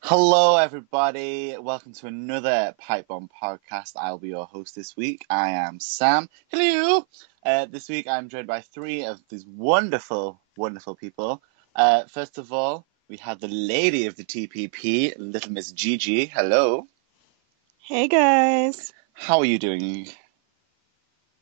Hello, everybody. Welcome to another Pipebomb Podcast. I'll be your host this week. I am Sam. Hello. This week, I'm joined by three of these wonderful, wonderful people. First of all, we have the lady of the TPP, Little Miss Gigi. Hello. Hey, guys. How are you doing?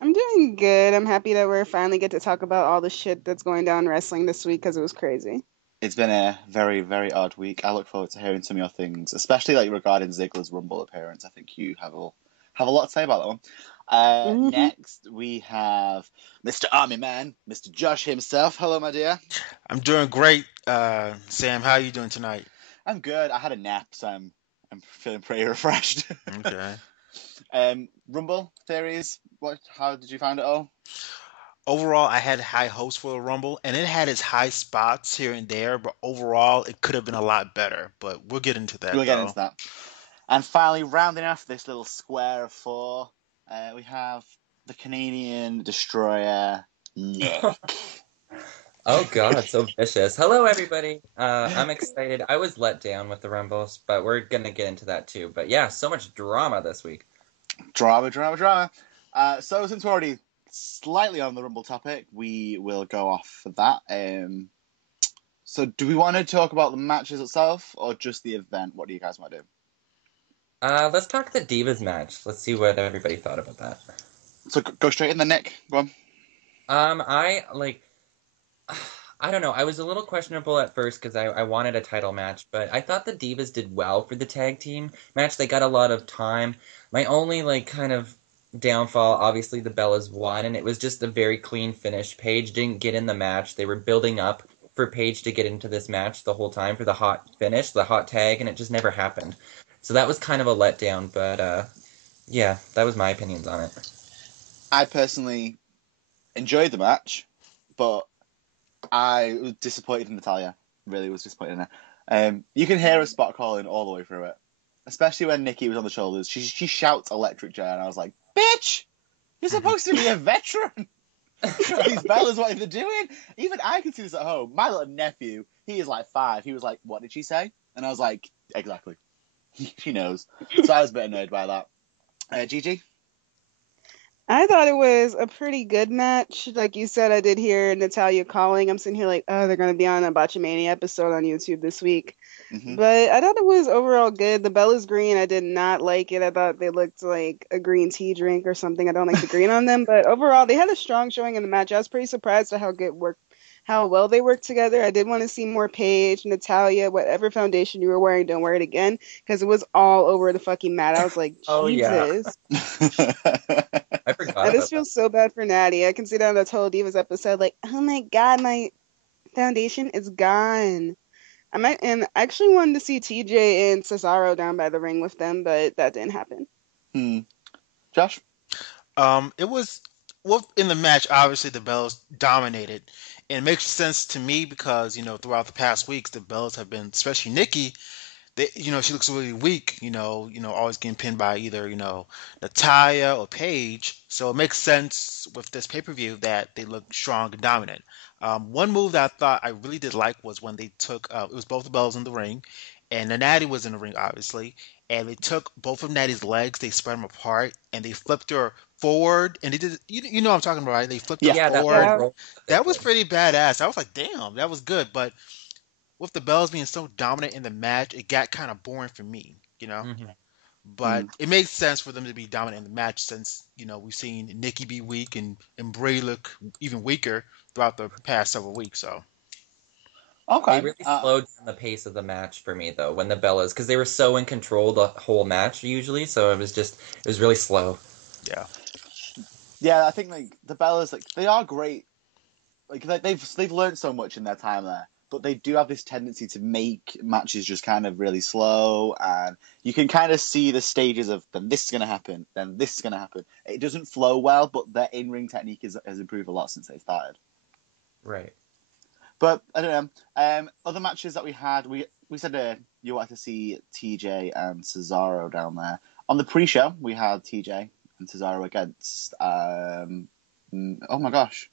I'm doing good. I'm happy that we're finally get to talk about all the shit that's going down in wrestling this week because it was crazy. It's been a very, very odd week. I look forward to hearing some of your things, especially regarding Ziggler's Rumble appearance. I think you have a lot to say about that one. Next, we have Mr. Army Man, Mr. Josh himself. Hello, my dear. I'm doing great, Sam. How are you doing tonight? I'm good. I had a nap, so I'm feeling pretty refreshed. Okay. Rumble theories. How did you find it all? Overall, I had high hopes for the Rumble, and it had its high spots here and there, but overall, it could have been a lot better. But we'll get into that. We'll get into that. And finally, rounding off this little square of four, we have the Canadian Destroyer, Nick. Oh God, so vicious. Hello, everybody. I'm excited. I was let down with the Rumbles, but we're gonna get into that too. But yeah, so much drama this week. Drama. So since we're already slightly on the Rumble topic, we will go off for that. So do we want to talk about the matches itself or just the event? What do you guys want to do? Let's talk the Divas match. Let's see what everybody thought about that. So go straight in the Nick. Go on. I don't know. I was a little questionable at first because I wanted a title match, but I thought the Divas did well for the tag team match. They got a lot of time. My only kind of downfall, obviously the Bellas won, and it was just a very clean finish. Paige didn't get in the match. They were building up for Paige to get into this match the whole time for the hot finish, the hot tag, and it just never happened. So that was kind of a letdown, but yeah, that was my opinions on it. I personally enjoyed the match, but I was disappointed in Natalya. Really was disappointed in her. You can hear her spot calling all the way through it. Especially when Nikki was on the shoulders. She shouts electric chair, and I was like, bitch! You're supposed to be a veteran! These Bellas, what are they doing? Even I can see this at home. My little nephew, he is like 5. He was like, what did she say? And I was like, exactly. She knows. So I was a bit annoyed by that. Gigi? I thought it was a pretty good match. Like you said, I did hear Natalya calling. I'm sitting here like, oh, they're going to be on a Botchamania episode on YouTube this week. Mm-hmm. But I thought it was overall good. The Bellas green, I did not like it. I thought they looked like a green tea drink or something. I don't like the green on them. But overall, they had a strong showing in the match. I was pretty surprised at how well they worked together. I did want to see more Paige, Natalya, whatever foundation you were wearing, don't wear it again. Because it was all over the fucking mat. I was like, Jesus. Oh, yeah. I forgot I just about feel that. so bad for Natty. I can see that on the Total Divas episode, like, oh my god, my foundation is gone. I actually wanted to see TJ and Cesaro down by the ring with them, but that didn't happen. Josh? It was in the match. Obviously, the Bellas dominated, and it makes sense to me because throughout the past weeks, the Bellas have been, especially Nikki. She looks really weak. Always getting pinned by either Natalya or Paige. So it makes sense with this pay-per-view that they look strong and dominant. One move that I thought I really did like was when they took it was both the Bellas in the ring, and the Natty was in the ring obviously, and they took both of Natty's legs, they spread them apart, and they flipped her forward, and they did you know what I'm talking about, right? They flipped her Yeah, that forward. forward roll. That was pretty badass. I was like, damn, that was good, but with the Bells being so dominant in the match, it got kind of boring for me, Mm-hmm. But it makes sense for them to be dominant in the match since, we've seen Nikki be weak and Bray look even weaker throughout the past several weeks. So Okay. They really slowed down the pace of the match for me, though, when the Bellas, because they were so in control the whole match usually, so it was really slow. yeah. Yeah, I think the Bellas, they are great. They've learned so much in their time there, but they do have this tendency to make matches just kind of really slow, and you can kind of see the stages of then this is going to happen, then this is going to happen. It doesn't flow well, but their in-ring technique has improved a lot since they started. Right. But I don't know. Other matches that we had, we said you wanted to see TJ and Cesaro down there. On the pre-show, we had TJ and Cesaro against. Oh my gosh,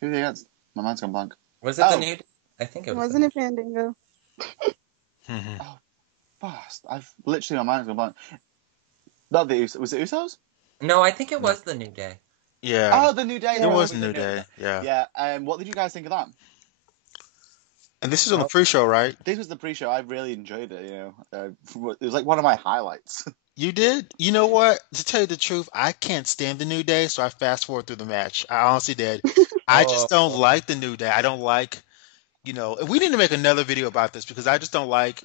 who are they against? My mind's gone blank. Was it the Oh. new? I think it was. Wasn't it Fandango? Oh, fast. I've literally my mind's gone blank. Not the Usos. Was it Usos? No, I think it was the New Day. Yeah, Oh, the New Day. it Yeah. was The New Day. Yeah. Yeah. What did you guys think of that? And this is on the pre-show, right? This was the pre-show. I really enjoyed it. It was like one of my highlights. You did? You know what? To tell you the truth, I can't stand the New Day, so I fast forward through the match. I honestly did. I just don't like the New Day. I don't like, we need to make another video about this because I just don't like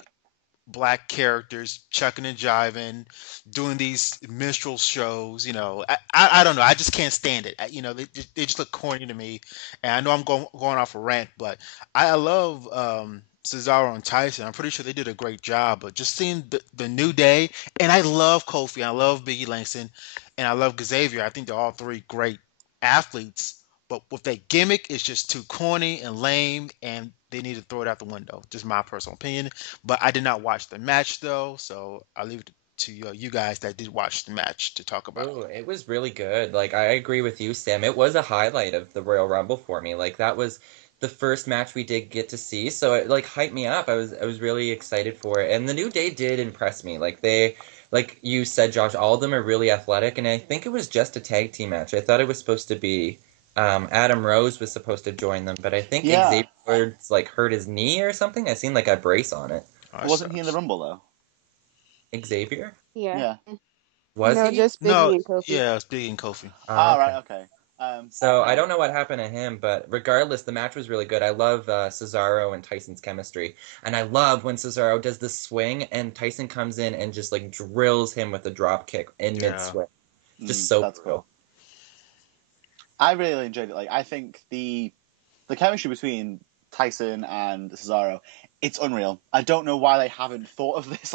black characters chucking and jiving, doing these minstrel shows. I don't know. I just can't stand it. They just look corny to me. And I know I'm going off a rant, but I love Cesaro and Tyson. I'm pretty sure they did a great job. But just seeing the New Day, and I love Kofi, I love Biggie Langston, and I love Xavier. I think they're all three great athletes. But with that gimmick, it's just too corny and lame, and they need to throw it out the window. Just my personal opinion. But I did not watch the match though, so I'll leave it to you guys that did watch the match to talk about. Oh, it was really good. Like I agree with you, Sam. It was a highlight of the Royal Rumble for me. Like that was the first match we did get to see, so it like hyped me up. I was really excited for it, and the New Day did impress me. Like you said, Josh, all of them are really athletic, and I think it was just a tag team match. I thought it was supposed to be. Adam Rose was supposed to join them, but I think Xavier like hurt his knee or something. I seen like a brace on it. Wasn't he in the Rumble though? Xavier? Yeah. Was no, he? just Biggie and Kofi. Yeah, it's Biggie and Kofi. Right, okay. So I don't know what happened to him, but regardless, the match was really good. I love Cesaro and Tyson's chemistry, and I love when Cesaro does this swing and Tyson comes in and just like drills him with a drop kick in mid swing. Just so that's cool. I really enjoyed it. Like I think the chemistry between Tyson and Cesaro, it's unreal. I don't know why they haven't thought of this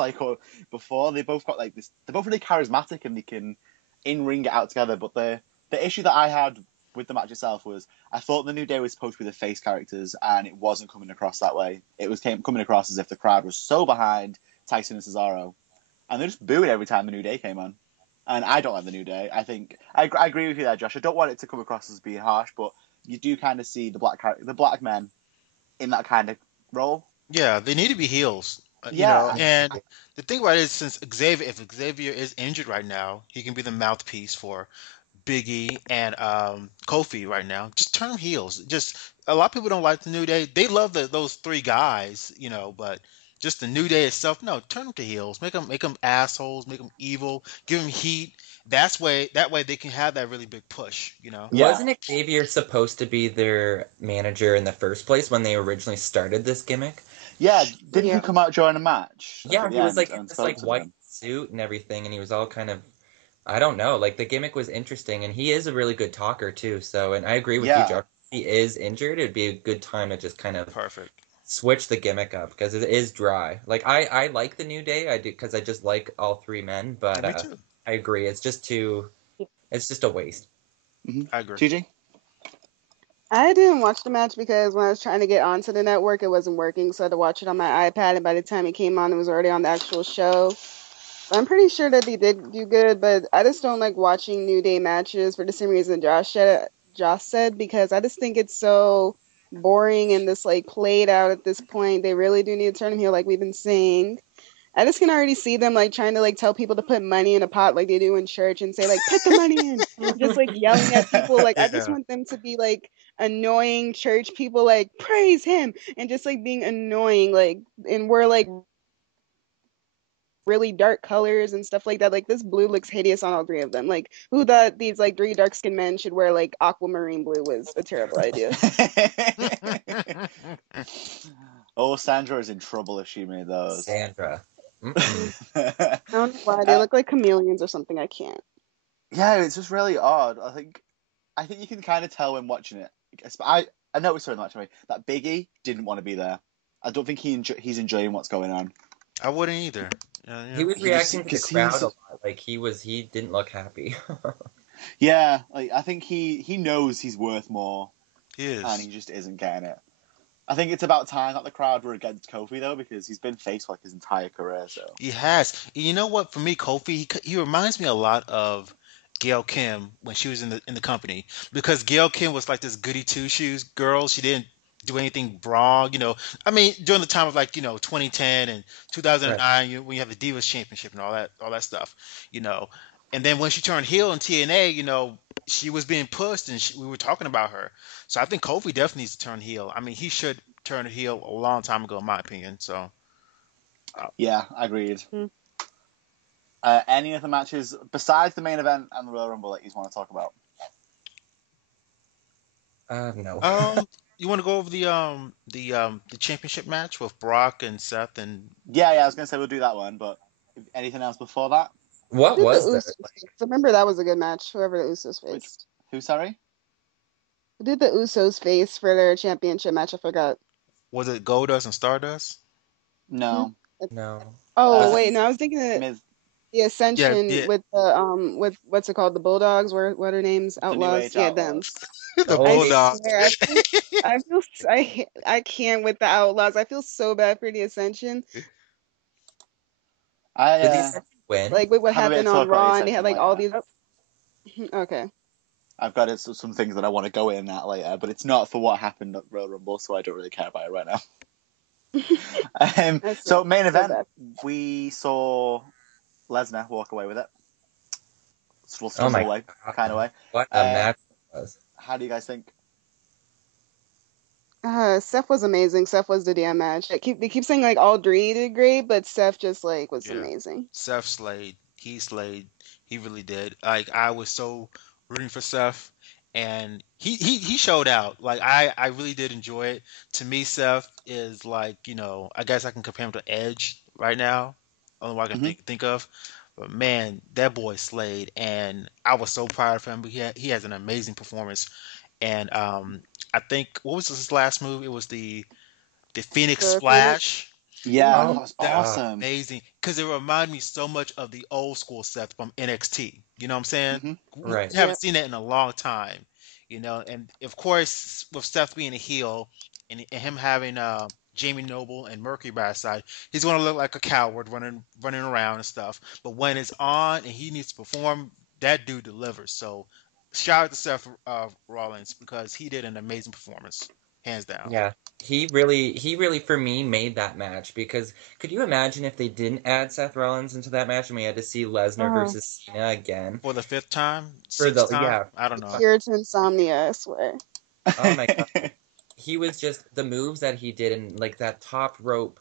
before. They both got like this. They're both really charismatic and they can in ring it out together. But the issue that I had with the match itself was I thought the New Day was supposed to be the face characters and it wasn't coming across that way. It was coming across as if the crowd was so behind Tyson and Cesaro, and they just booed every time the New Day came on. And I don't like the New Day. I think I agree with you there, Josh. I don't want it to come across as being harsh, but you do kind of see the black men in that kind of role. Yeah, they need to be heels. Yeah. And the thing about it is, if Xavier is injured right now, he can be the mouthpiece for Biggie and Kofi right now. Just turn them heels. Just a lot of people don't like the New Day. They love those three guys, but just the New Day itself. No, turn them to heels. Make them assholes. Make them evil. Give them heat. That way they can have that really big push. Yeah. Wasn't Xavier supposed to be their manager in the first place when they originally started this gimmick? Yeah, didn't he come out during a match? Yeah, he was like in this like white suit and everything, and he was all kind of, I don't know, like the gimmick was interesting, and he is a really good talker too. So, and I agree with you, Josh. If he is injured, it'd be a good time to just kind of switch the gimmick up because it is dry. Like I like the New Day, I do because I just like all three men, but I agree, it's just a waste. Mm-hmm. I agree. TJ? I didn't watch the match because when I was trying to get onto the network, it wasn't working, so I had to watch it on my iPad, and by the time it came on, it was already on the actual show. I'm pretty sure that they did do good, but I just don't like watching New Day matches for the same reason Josh said, because I just think it's so boring and this like played out at this point. They really do need to turn them heel like we've been saying. I just can already see them like trying to like tell people to put money in a pot like they do in church and say like put the money in, just like yelling at people. Like I just want them to be like annoying church people, like praise him, and just like being annoying, like, and we're like really dark colors and stuff like that. Like this blue looks hideous on all three of them. Like who thought these like three dark skinned men should wear like aquamarine blue was a terrible idea. Oh, Sandra is in trouble if she made those. Sandra. I don't know why they look like chameleons or something. I can't. Yeah, it's just really odd. I think you can kind of tell when watching it. I noticed during the match that Biggie didn't want to be there. I don't think he's enjoying what's going on. I wouldn't either. He was reacting to the crowd a lot. Like he didn't look happy. Yeah, like I think he knows he's worth more. He is, and he just isn't getting it. I think it's about time that the crowd were against Kofi though, because he's been face like his entire career. So he has. You know what? For me, Kofi, he reminds me a lot of Gail Kim when she was in the company, because Gail Kim was like this goody two shoes girl. She didn't do anything wrong. I mean, during the time of 2010 and Right. 2009, when you have the Divas Championship and all that stuff, you know. And then when she turned heel in TNA, she was being pushed and we were talking about her. So I think Kofi definitely needs to turn heel. I mean, he should turn heel a long time ago, in my opinion. So Yeah, agreed. Mm. Any other matches besides the main event and the Royal Rumble that you want to talk about? No. you want to go over the championship match with Brock and Seth and Yeah, I was going to say we'll do that one, but anything else before that? What Who did was the there? Usos face? Remember that was a good match. Whoever the Usos Which, faced. who, sorry? Who did the Usos face for their championship match? I forgot. was it Goldust and Stardust? No. No. Oh Was Uh, wait, it? no, I was thinking of Miz, the Yeah, Ascension yeah, with the with what's it called? The Bulldogs. What are names? the New Outlaws. Age Yeah, them. Outlaws. the The I old age. Bulldogs. swear, I can't with the Outlaws. I feel so bad for the Ascension. I Did the Ascension win? Like with what have a bit of happened on talk about the Raw, and they had Ascension like all later. these. Okay. I've got some things that I want to go in at later, but it's not for what happened at Royal Rumble, so I don't really care about it right now. That's So main so event, bad. we saw Lesnar walk away with it. Oh Stumble my away, kind of god. way. What a match it was. How do you guys think? Seth was amazing. Seth was the damn match. They keep saying like all three did great, but Seth just like was Yeah, amazing. Seth slayed. He slayed. He really did. Like I was so rooting for Seth, and he showed out. Like I really did enjoy it. To me, Seth is like I guess I can compare him to Edge right now. Only one I can Mm-hmm. think of. But man, that boy slayed, and I was so proud of him. But he has an amazing performance, and I think what was his last move? It was the Phoenix The Phoenix. Splash. Yeah, Hmm. that Oh was That was god. awesome. amazing because it reminded me so much of the old school Seth from NXT. You know what I'm saying? Mm-hmm. We Right. Yeah. haven't seen that in a long time. And of course with Seth being a heel and him having Jamie Noble and Mercury by his side, he's going to look like a coward running around and stuff. But when it's on and he needs to perform, that dude delivers. So shout out to Seth Rollins because he did an amazing performance, hands down. Yeah. He really for me made that match because could you imagine if they didn't add Seth Rollins into that match and we had to see Lesnar Oh, versus Cena again For the fifth time, for sixth the time, yeah. I don't know. pure to insomnia, I swear. Oh my god. He was just the moves that he did and like that top rope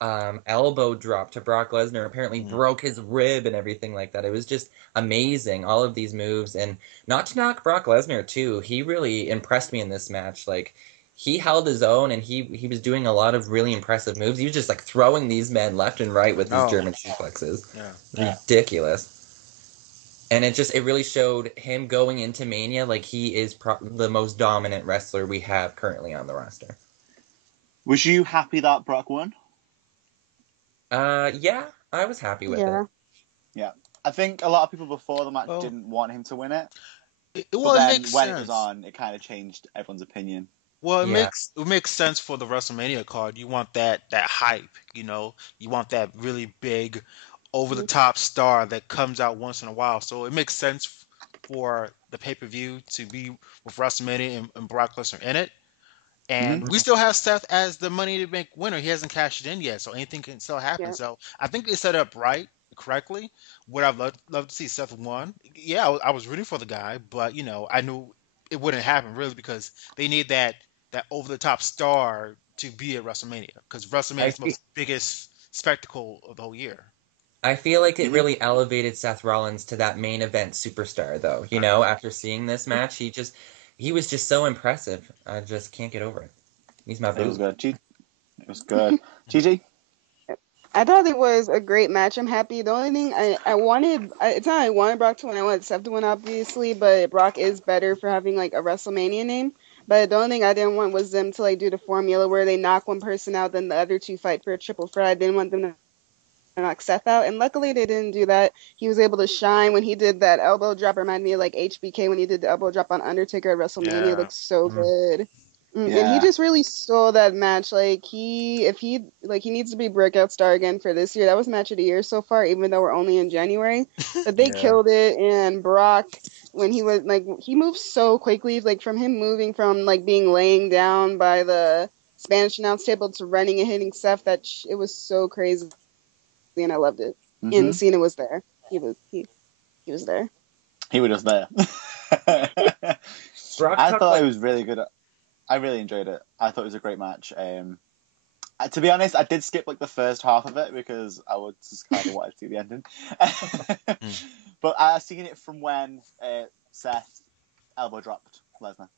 elbow drop to Brock Lesnar apparently Mhm. broke his rib and everything like that. It was just amazing, all of these moves. And not to knock Brock Lesnar too, he really impressed me in this match. Like he held his own and he was doing a lot of really impressive moves. He was just like throwing these men left and right with his Oh, German suplexes. yeah. Ridiculous. And it really showed him going into Mania like he is the most dominant wrestler we have currently on the roster. Was you happy that Brock won? Yeah, I was happy with Yeah. it. Yeah. I think a lot of people before the match Well, didn't want him to win it, well, but it then makes when it was sense. on, it kind of changed everyone's opinion. Well, Yeah, it makes sense for the WrestleMania card. You want that hype, You want that really big, over the Mhm. top star that comes out once in a while. So it makes sense for the pay per view to be with WrestleMania and Brock Lesnar in it. Mm-hmm. And we still have Seth as the Money to Bank winner. He hasn't cashed it in yet, so anything can still happen. Yeah. So I think they set it up correctly. Would I've loved to see Seth won? Yeah, I was rooting for the guy, but I knew it wouldn't happen really because they need that over the top star to be at WrestleMania because WrestleMania I is the feel most biggest spectacle of the whole year. I feel like it Mm-hmm. really elevated Seth Rollins to that main event superstar, though. You I know, agree. after seeing this match, he was just so impressive. I just can't get over it. He's my It was boo. good. It was good. Gigi? I thought it was a great match. I'm happy. The only thing I wanted, it's not I wanted Brock to win. I wanted Seth to win, obviously, but Brock is better for having like a WrestleMania name. But the only thing I didn't want was them to like do the formula where they knock one person out, then the other two fight for a triple threat. I didn't want them to knock Seth out, and luckily they didn't do that. He was able to shine when he did that elbow drop. Reminded me of like HBK when he did the elbow drop on Undertaker at WrestleMania. It Yeah. looked so Mm. good. And he Yeah. just really stole that match. Like he needs to be breakout star again for this year. That was match of the year so far, even though we're only in January. But they Yeah. killed it. And Brock, when he was like, he moved so quickly. Like from him moving from like being laying down by the Spanish announce table to running and hitting Seth, it was so crazy, and I loved it. And Mhm. Cena was there. He was there. He was just there. Brock I talked thought like it was really good. I really enjoyed it. I thought it was a great match. To be honest, I did skip like the first half of it because I was just kind of wanted to see the ending. But I seen it from when Seth elbow dropped Lesnar,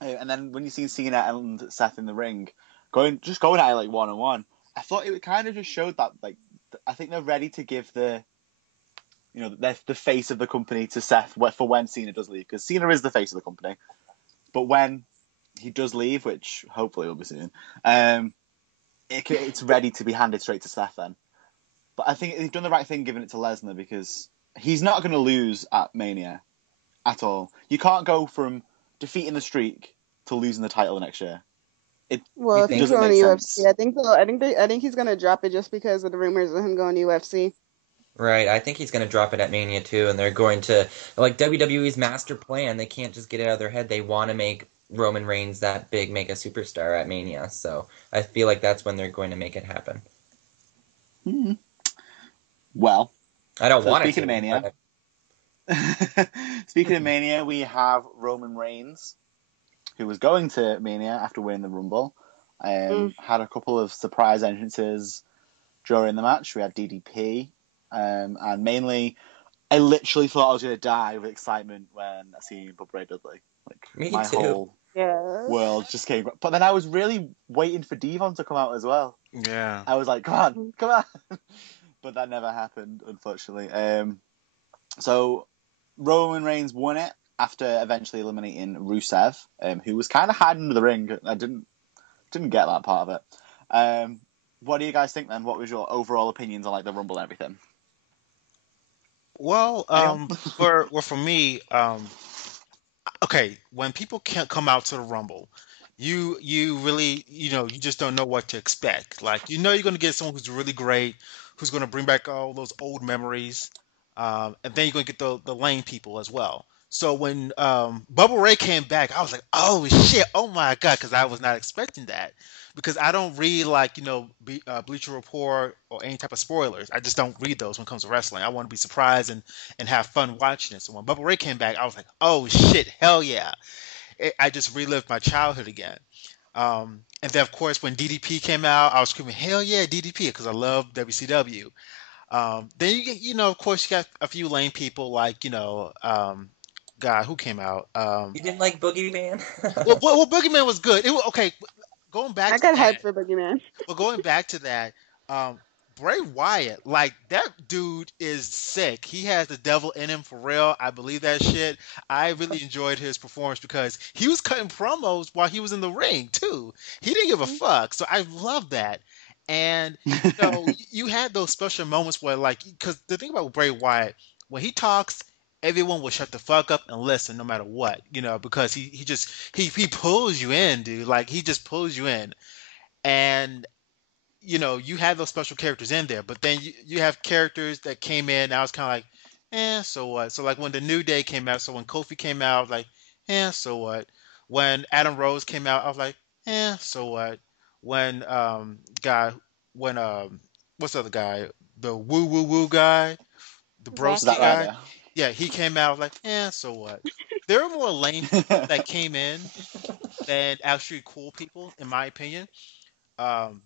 and then when you see Cena and Seth in the ring, going at it like 1-on-1, I thought it kind of just showed that like I think they're ready to give the the face of the company to Seth for when Cena does leave, because Cena is the face of the company, but when he does leave, which hopefully will be soon, it's ready to be handed straight to Seth then. But I think they've done the right thing giving it to Lesnar, because he's not going to lose at Mania at all. You can't go from defeating the Streak to losing the title the next year. It If he's doesn't going make to sense. UFC, I think he's gonna drop it just because of the rumors of him going to UFC. right. I think he's going to drop it at Mania too, and they're going to like WWE's master plan. They can't just get it out of their head. They want to make Roman Reigns that big, make a superstar at Mania. So I feel like that's when they're going to make it happen. Mm-hmm. Well, I don't so want it speaking to. of Mania, we have Roman Reigns, who was going to Mania after winning the Rumble. Had a couple of surprise entrances during the match. We had DDP, and mainly, I literally thought I was going to die with excitement when I seen Bubba Ray Dudley. Like, Me my too. whole world just came. But then I was really waiting for Devon to come out as well. Yeah. I was like, come on. But that never happened, unfortunately. So Roman Reigns won it after eventually eliminating Rusev, who was kind of hiding under the ring. I didn't get that part of it. What do you guys think then? What was your overall opinions on like the Rumble and everything? Well, Anyone? for me, okay, when people can't come out to the Rumble, you really you just don't know what to expect. Like you're going to get someone who's really great, who's going to bring back all those old memories, and then you're going to get the lame people as well. So when Bubba Ray came back, I was like, oh shit, oh my god, because I was not expecting that. Because I don't read like Bleacher Report or any type of spoilers. I just don't read those when it comes to wrestling. I want to be surprised and have fun watching it. So when Bubba Ray came back, I was like, oh shit, hell yeah. I just relived my childhood again. And then, of course, when DDP came out, I was screaming, hell yeah, DDP, because I love WCW. Then you get, of course, you got a few lame people like, God, who came out? You didn't like Boogeyman? Well, Boogeyman was good. Okay, going back I to got that. hyped for Boogeyman. Well, going back to that, Bray Wyatt, like that dude is sick. He has the devil in him for real. I believe that shit. I really enjoyed his performance because he was cutting promos while he was in the ring too. He didn't give a fuck. So I love that. And you had those special moments where, like, because the thing about Bray Wyatt, when he talks, everyone will shut the fuck up and listen no matter what, because he pulls you in, dude. Like he just pulls you in. And you have those special characters in there, but then you have characters that came in. And I was kind of like, so what? So like when the New Day came out, so when Kofi came out, I was like, so what? When Adam Rose came out, I was like, so what? When guy, when what's the other guy? The woo woo woo guy, the Is broski that right guy. there? Yeah, he came out like, so what? There were more lame people that came in than actually cool people, in my opinion. Um,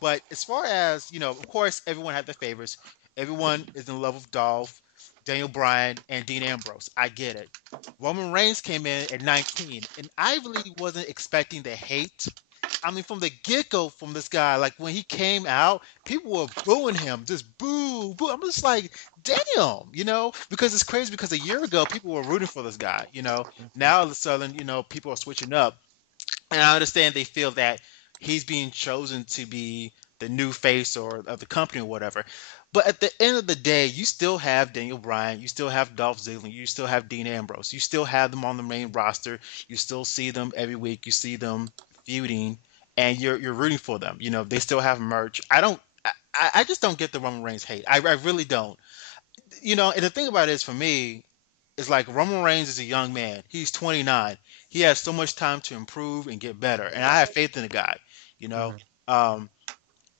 but as far as, of course, everyone had their favorites. Everyone is in love with Dolph, Daniel Bryan, and Dean Ambrose. I get it. Roman Reigns came in at 19, and I really wasn't expecting the hate. I mean, from the get-go from this guy, like when he came out, people were booing him, just boo, boo. I'm just like, damn, because it's crazy because a year ago, people were rooting for this guy. Now all of a sudden, people are switching up. And I understand they feel that he's being chosen to be the new face or of the company or whatever. But at the end of the day, you still have Daniel Bryan, you still have Dolph Ziggler, you still have Dean Ambrose, you still have them on the main roster. You still see them every week. You see them feuding, and you're rooting for them. You know, they still have merch. I just don't get the Roman Reigns hate. I really don't. You know, and the thing about it is, for me, it's like Roman Reigns is a young man. He's 29. He has so much time to improve and get better, and I have faith in the guy. You know, um,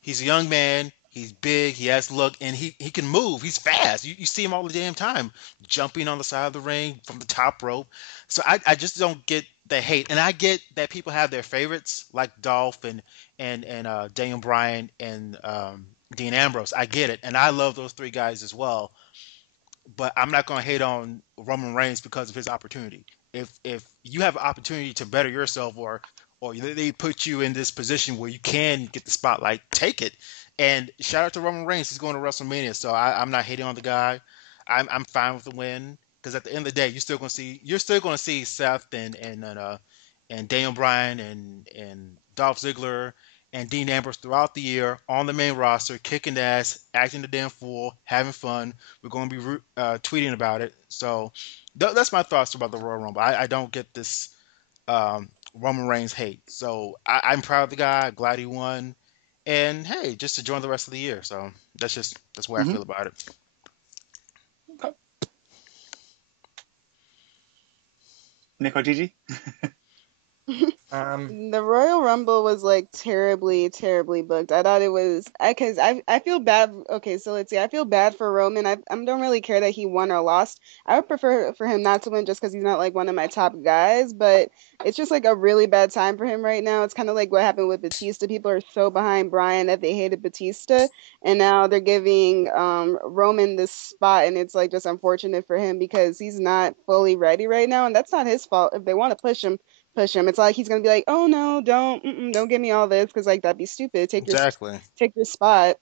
he's a young man. He's big. He has look, and he can move. He's fast. You see him all the damn time, jumping on the side of the ring from the top rope. So I just don't get the hate, and I get that people have their favorites like Dolph and Daniel Bryan and Dean Ambrose. I get it, and I love those three guys as well. But I'm not going to hate on Roman Reigns because of his opportunity. If you have an opportunity to better yourself, or they put you in this position where you can get the spotlight, take it. And shout out to Roman Reigns. He's going to WrestleMania, so I'm not hating on the guy. I'm fine with the win because at the end of the day, you're still going to see Seth and Daniel Bryan and Dolph Ziggler and Dean Ambrose throughout the year on the main roster, kicking ass, acting the damn fool, having fun. We're going to be tweeting about it. So that's my thoughts about the Royal Rumble. I don't get this Roman Reigns hate. So I'm proud of the guy. Glad he won. And hey, just to join the rest of the year. So that's where I feel about it. Okay. Nick or Gigi? The Royal Rumble was like terribly, terribly booked. I thought it was because I feel bad. Okay, so let's see. I feel bad for Roman. I don't really care that he won or lost. I would prefer for him not to win just because he's not like one of my top guys. But it's just like a really bad time for him right now. It's kind of like what happened with Batista. People are so behind Bryan that they hated Batista, and now they're giving Roman this spot, and it's like just unfortunate for him because he's not fully ready right now, and that's not his fault. If they want to push him. It's like he's gonna be like, "Oh no, don't give me all this," because like that'd be stupid. Exactly. Take your spot.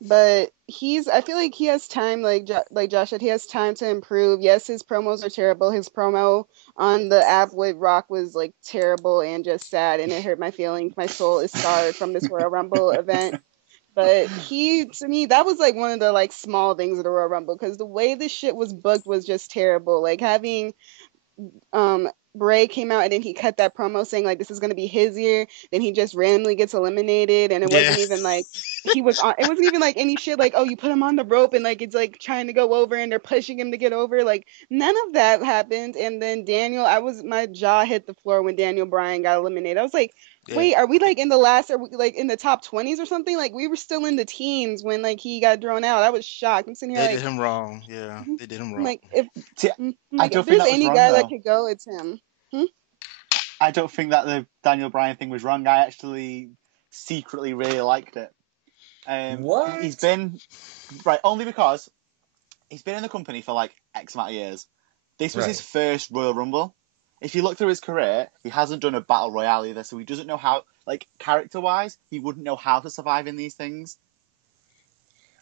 But I feel like he has time, like Josh said, he has time to improve. Yes, his promos are terrible. His promo on the app with Rock was like terrible and just sad, and it hurt my feelings. My soul is scarred from this Royal Rumble event. But to me, that was like one of the like small things of the Royal Rumble because the way this shit was booked was just terrible. Like having Bray came out and then he cut that promo saying like this is gonna be his year. Then he just randomly gets eliminated, and it wasn't even like he was on. It wasn't even like any shit like, oh, you put him on the rope and like it's like trying to go over and they're pushing him to get over. Like none of that happened. And then my jaw hit the floor when Daniel Bryan got eliminated. I was like, wait, are we like in the last? Are we like in the top 20s or something? Like we were still in the teens when like he got thrown out. I was shocked. I'm sitting here They like did him wrong. Yeah, they did him wrong. like I don't if think there's that was any wrong, guy though. that could go, it's him. I don't think that the Daniel Bryan thing was wrong. I actually secretly really liked it. What? He's been only because he's been in the company for like X amount of years. This was his first Royal Rumble. If you look through his career, he hasn't done a battle royale either, so he doesn't know how, like character-wise, he wouldn't know how to survive in these things.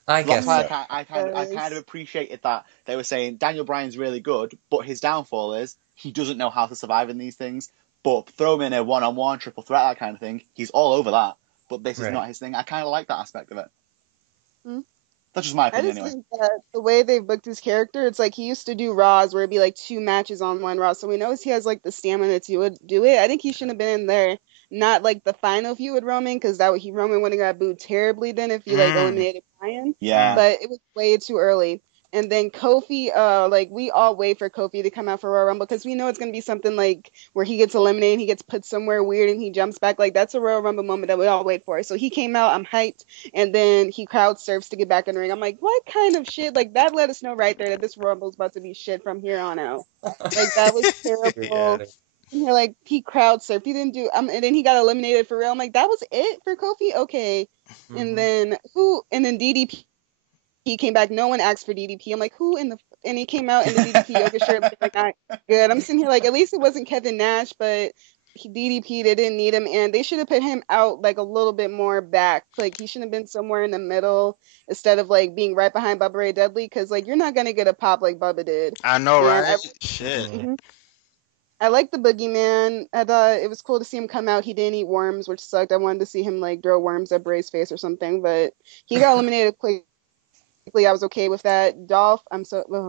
I guess That's so. why I kind of appreciated that they were saying Daniel Bryan's really good, but his downfall is he doesn't know how to survive in these things. But throw him in a one-on-one, triple threat, that kind of thing, he's all over that. But this is not his thing. I kind of like that aspect of it. That's just my opinion, anyway. Think that the way they've booked his character, it's like he used to do Raws where it'd be like 2 matches on one Raw, so we know he has like the stamina to do it. I think he shouldn't have been in there, not like the final feud with Roman, because Roman would have got booed terribly then if he like eliminated Bryan. Yeah. But it was way too early. And then Kofi, like we all wait for Kofi to come out for Royal Rumble because we know it's gonna be something like where he gets eliminated, he gets put somewhere weird, and he jumps back. Like that's a Royal Rumble moment that we all wait for. So he came out, I'm hyped, and then he crowd surfs to get back in the ring. I'm like, what kind of shit? Like that let us know right there that this Royal Rumble is about to be shit from here on out. Like that was terrible. And you're like, he crowd surfed. He didn't do. And then he got eliminated for real. I'm like, that was it for Kofi. Okay. And then DDP. He came back. No one asked for DDP. I'm like, who in the? And he came out in the DDP yoga shirt, like, not good. I'm sitting here like, at least it wasn't Kevin Nash, but DDP, they didn't need him, and they should have put him out like a little bit more back. Like he shouldn't have been somewhere in the middle instead of like being right behind Bubba Ray Dudley, because like you're not gonna get a pop like Bubba did. I know, right? Shit. I like the Boogeyman. I thought it was cool to see him come out. He didn't eat worms, which sucked. I wanted to see him like throw worms at Bray's face or something, but he got eliminated quick. I was okay with that. Dolph,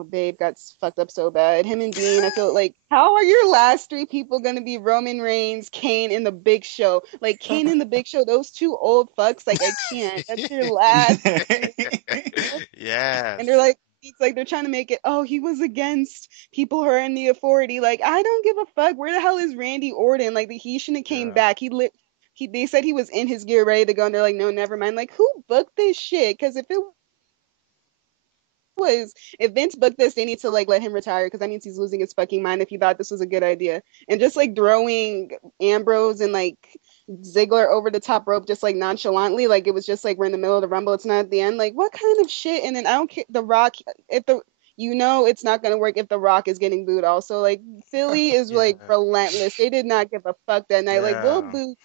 babe, got fucked up so bad. Him and Dean, I feel like, how are your last three people gonna be Roman Reigns, Kane, and the Big Show? Like Kane and the Big Show, those two old fucks. Like I can't. That's your last. Yes. And they're like, it's like they're trying to make it. Oh, he was against people who are in the authority. Like I don't give a fuck. Where the hell is Randy Orton? Like he shouldn't have came Yeah. back. They said he was in his gear ready to go, and they're like, no, never mind. Like who booked this shit? Because if Vince booked this, they need to like let him retire because that means he's losing his fucking mind if he thought this was a good idea. And just like throwing Ambrose and like Ziggler over the top rope just like nonchalantly, like it was just like we're in the middle of the Rumble, it's not at the end. Like what kind of shit? And then I don't care. The Rock, if the it's not gonna work if The Rock is getting booed. Also, like Philly is like Yeah. relentless. They did not give a fuck that night. Like we'll Yeah. boo.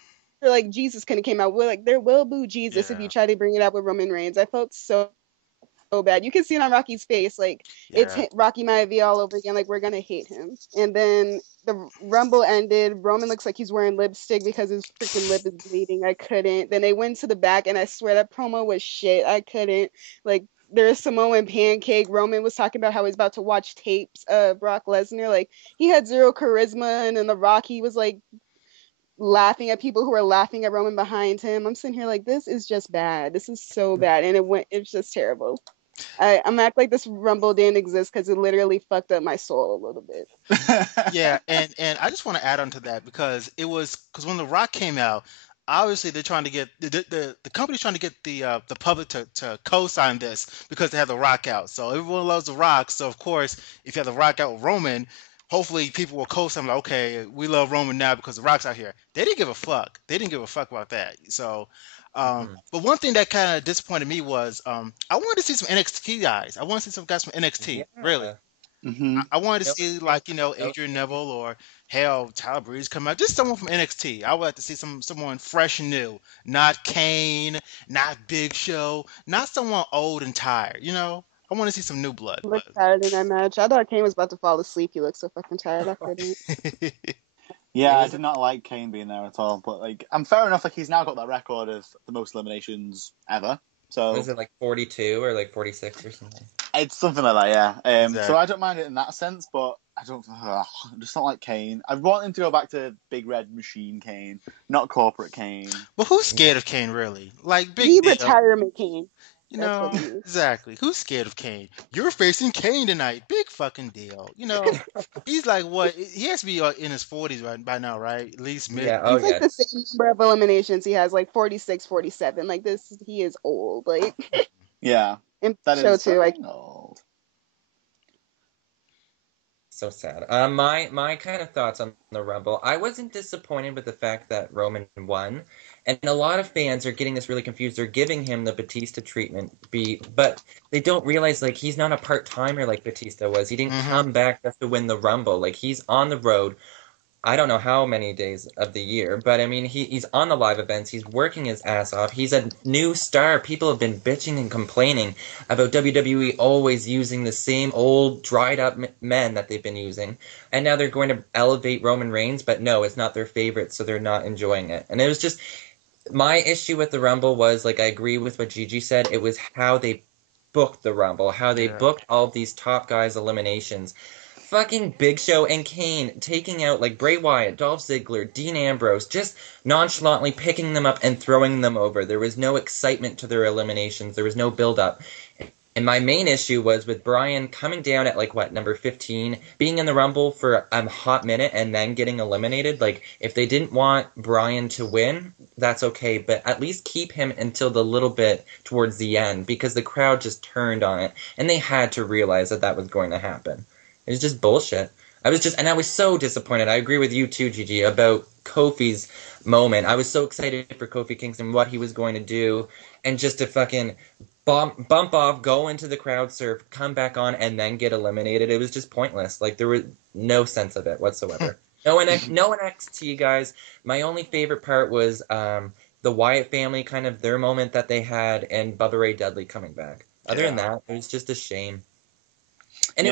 Or like Jesus kind of came out. We're like there will boo Jesus if you Yeah. try to bring it up with Roman Reigns. I felt so bad. You can see it on Rocky's face. Like it's Yeah. Rocky Maivia all over again. Like we're gonna hate him. And then the Rumble ended. Roman looks like he's wearing lipstick because his freaking lip is bleeding. I couldn't. Then they went to the back, and I swear that promo was shit. I couldn't. Like there's Samoan Pancake. Roman was talking about how he's about to watch tapes of Brock Lesnar. Like he had zero charisma, and then the Rock, he was like laughing at people who were laughing at Roman behind him. I'm sitting here like, this is just bad. This is so bad, and it's just terrible. I'm act like this Rumble didn't exist because it literally fucked up my soul a little bit. Yeah, and I just want to add on to that because when The Rock came out, obviously they're trying to get the company's trying to get the public to co-sign this because they have The Rock out. So everyone loves The Rock. So of course, if you have The Rock out with Roman, hopefully people will co-sign like, okay, we love Roman now because The Rock's out here. They didn't give a fuck. They didn't give a fuck about that. So. But one thing that kind of disappointed me was I wanted to see some NXT guys. I want to see some guys from NXT. Really, Mm-hmm. I wanted to Nope. see like Adrian Neville or hell Tyler Breeze come out. Just someone from NXT. I would like to see someone fresh and new, not Kane, not Big Show, not someone old and tired. I want to see some new blood. He looked tired in that match. I thought Kane was about to fall asleep. He looked so fucking tired. I couldn't. Yeah, I did not like Kane being there at all. But like, I'm fair enough. Like he's now got that record of the most eliminations ever. So Was it like 42 or like 46 or something? it's something like that, yeah. Exactly. So I don't mind it in that sense, but I just don't like Kane. I want him to go back to Big Red Machine Kane, not Corporate Kane. But who's scared of Kane really? Like big He deal. retirement Kane. You That's know, what he is. exactly. Who's scared of Kane? You're facing Kane tonight. Big fucking deal. He's like what? He has to be in his 40s by now, right? At least mid. Yeah, oh He's like yeah. the same number of eliminations he has, like 46, 47. Like this, he is old. Like Yeah, in that show is too. Like old. So sad. My kind of thoughts on the Rumble. I wasn't disappointed with the fact that Roman won, and a lot of fans are getting this really confused. They're giving him the Batista treatment, but they don't realize like he's not a part timer like Batista was. He didn't come back just to win the Rumble. Like he's on the road. I don't know how many days of the year, but I mean, he's on the live events. He's working his ass off. He's a new star. People have been bitching and complaining about WWE always using the same old, dried-up men that they've been using. And now they're going to elevate Roman Reigns, but no, it's not their favorite, so they're not enjoying it. And it was just... My issue with the Rumble was, like, I agree with what Gigi said. It was how they booked the Rumble, how they booked all of these top guys' eliminations. Fucking Big Show and Kane taking out like Bray Wyatt, Dolph Ziggler, Dean Ambrose, just nonchalantly picking them up and throwing them over. There was no excitement to their eliminations. There was no build-up. And my main issue was with Bryan coming down at like number 15, being in the Rumble for a hot minute and then getting eliminated. Like if they didn't want Bryan to win, that's okay, but at least keep him until the little bit towards the end because the crowd just turned on it and they had to realize that was going to happen. It was just bullshit. I was so disappointed. I agree with you too, Gigi, about Kofi's moment. I was so excited for Kofi Kingston, what he was going to do, and just to fucking bump off, go into the crowd surf, come back on, and then get eliminated. It was just pointless. Like, there was no sense of it whatsoever. No NXT, guys. My only favorite part was the Wyatt family, kind of their moment that they had, and Bubba Ray Dudley coming back. Other than that, it was just a shame. And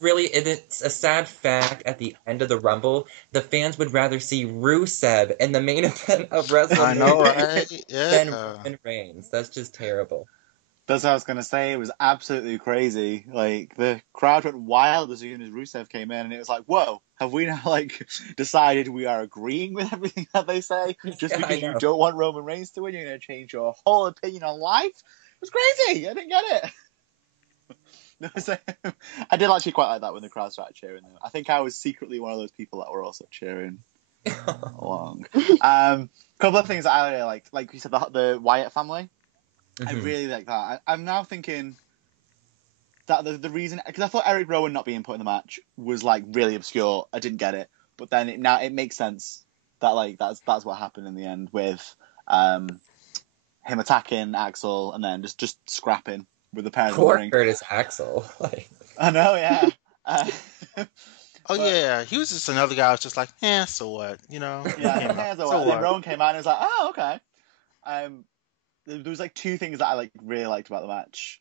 really, it's a sad fact at the end of the Rumble, the fans would rather see Rusev in the main event of WrestleMania I know, right? Yeah. than Roman Reigns. That's just terrible. That's what I was going to say. It was absolutely crazy. Like, the crowd went wild as soon as Rusev came in, and it was like, whoa, have we now, like, decided we are agreeing with everything that they say? Just Yeah, I because you know. don't want Roman Reigns to win, you're going to change your whole opinion on life? It was crazy. I didn't get it. I did actually quite like that when the crowd started cheering, though. I think I was secretly one of those people that were also cheering along. Couple of things that I really liked. Like you said, the Wyatt family. I really like that. I'm now thinking that the reason, because I thought Eric Rowan not being put in the match was like really obscure. I didn't get it, but then it makes sense that like that's what happened in the end with him attacking Axel and then just scrapping with the pair of them in the Poor ring. Curtis Axel. Like, I know, yeah. Yeah, he was just another guy. I was just like, so what, Yeah, so what? then Rowan came out and was like, oh, okay. There was like two things that I like really liked about the match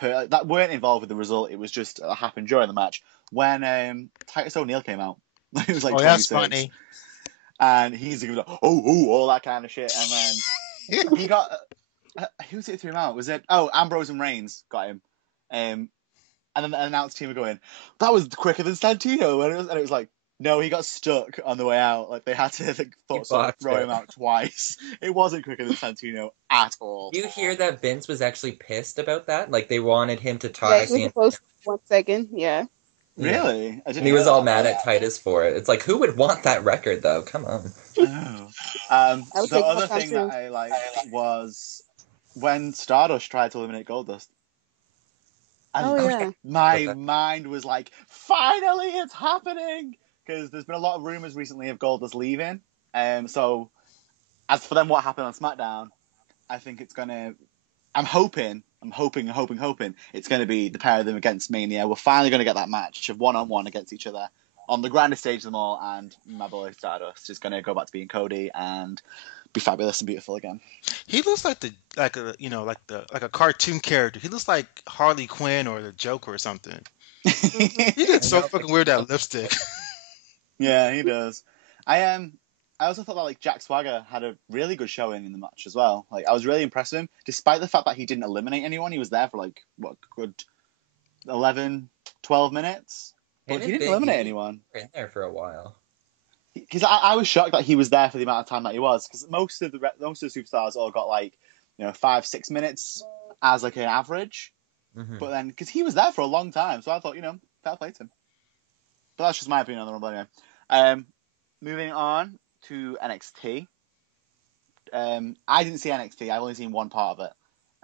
that weren't involved with the result. It was just happened during the match when Titus O'Neil came out. He was like 26, that's funny. and he's like, all that kind of shit. And then he got who was it threw him out? Was it Ambrose and Reigns got him? And then the announce team were going, that was quicker than Santino, and it was like, no, he got stuck on the way out. Like, they had to throw him out twice. It wasn't quicker than Santino at all. do you hear that Vince was actually pissed about that? Like, they wanted him to tie Yeah, he was supposed to 1 second. Yeah. Really? And he was all mad at Titus for it. It's like, who would want that record, though? Come on. Oh. The other thing that I liked was when Stardust tried to eliminate Goldust. And my mind was like, finally, it's happening! Because there's been a lot of rumors recently of Goldust leaving. So, as for them, what happened on SmackDown, I think it's going to... I'm hoping it's going to be the pair of them against Mania. We're finally going to get that match of one-on-one against each other on the grandest stage of them all, and my boy Stardust is going to go back to being Cody and be fabulous and beautiful again. He looks like a cartoon character. He looks like Harley Quinn or the Joker or something. He gets so fucking weird, that lipstick. Yeah, he does. I also thought that like Jack Swagger had a really good showing in the match as well. Like, I was really impressed with him, despite the fact that he didn't eliminate anyone. He was there for like good 11, 12 minutes, but he didn't eliminate anyone. In there for a while. Because I was shocked that he was there for the amount of time that he was. Because most of the superstars all got like 5-6 minutes as like an average. Mm-hmm. But then because he was there for a long time, so I thought fair play to him. But that's just my opinion on the Rumble anyway. Moving on to NXT. I didn't see NXT. I've only seen one part of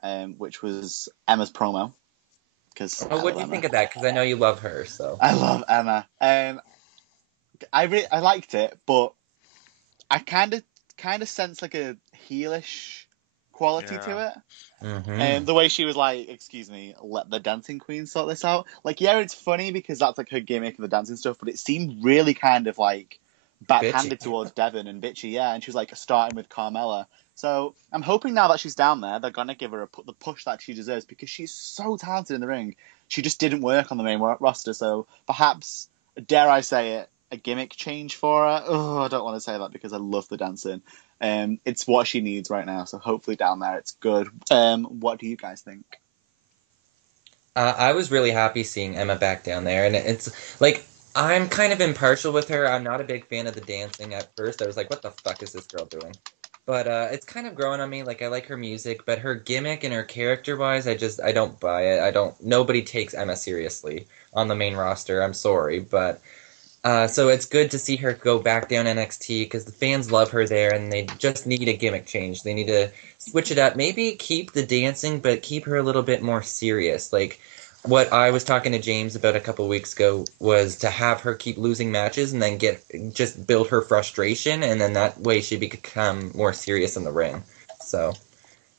it, which was Emma's promo. What do you think of that? Because I know you love her. So I love Emma. I liked it, but I kind of sense like a heelish quality to it. Mm-hmm. The way she was like, "Excuse me, let the dancing queen sort this out." Like, yeah, it's funny because that's like her gimmick of the dancing stuff, but it seemed really kind of like backhanded towards Devin and bitchy, yeah. And she was like starting with Carmella. So I'm hoping now that she's down there, they're gonna give her the push that she deserves because she's so talented in the ring. She just didn't work on the main roster, so perhaps, dare I say it, a gimmick change for her. Oh, I don't want to say that because I love the dancing. It's what she needs right now, so hopefully down there it's good. What do you guys think? I was really happy seeing Emma back down there, and it's like, I'm kind of impartial with her. I'm not a big fan of the dancing at first. I was like, what the fuck is this girl doing? But it's kind of growing on me. Like, I like her music, but her gimmick and her character-wise, I don't buy it. Nobody takes Emma seriously on the main roster. I'm sorry, but so it's good to see her go back down NXT because the fans love her there, and they just need a gimmick change. They need to switch it up. Maybe keep the dancing, but keep her a little bit more serious. Like, what I was talking to James about a couple weeks ago was to have her keep losing matches and then just build her frustration, and then that way she become more serious in the ring. So,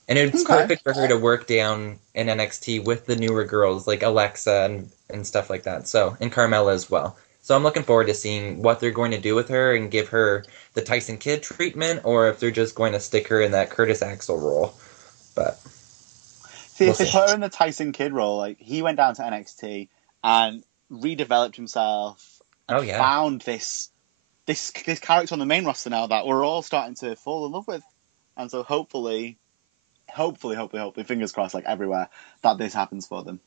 and it's perfect for her to work down in NXT with the newer girls like Alexa and stuff like that. So, and Carmella as well. So I'm looking forward to seeing what they're going to do with her and give her the Tyson Kidd treatment, or if they're just going to stick her in that Curtis Axel role. But see, if they put her in the Tyson Kidd role, like, he went down to NXT and redeveloped himself and found this character on the main roster now that we're all starting to fall in love with. And so hopefully hopefully, fingers crossed, like everywhere, that this happens for them.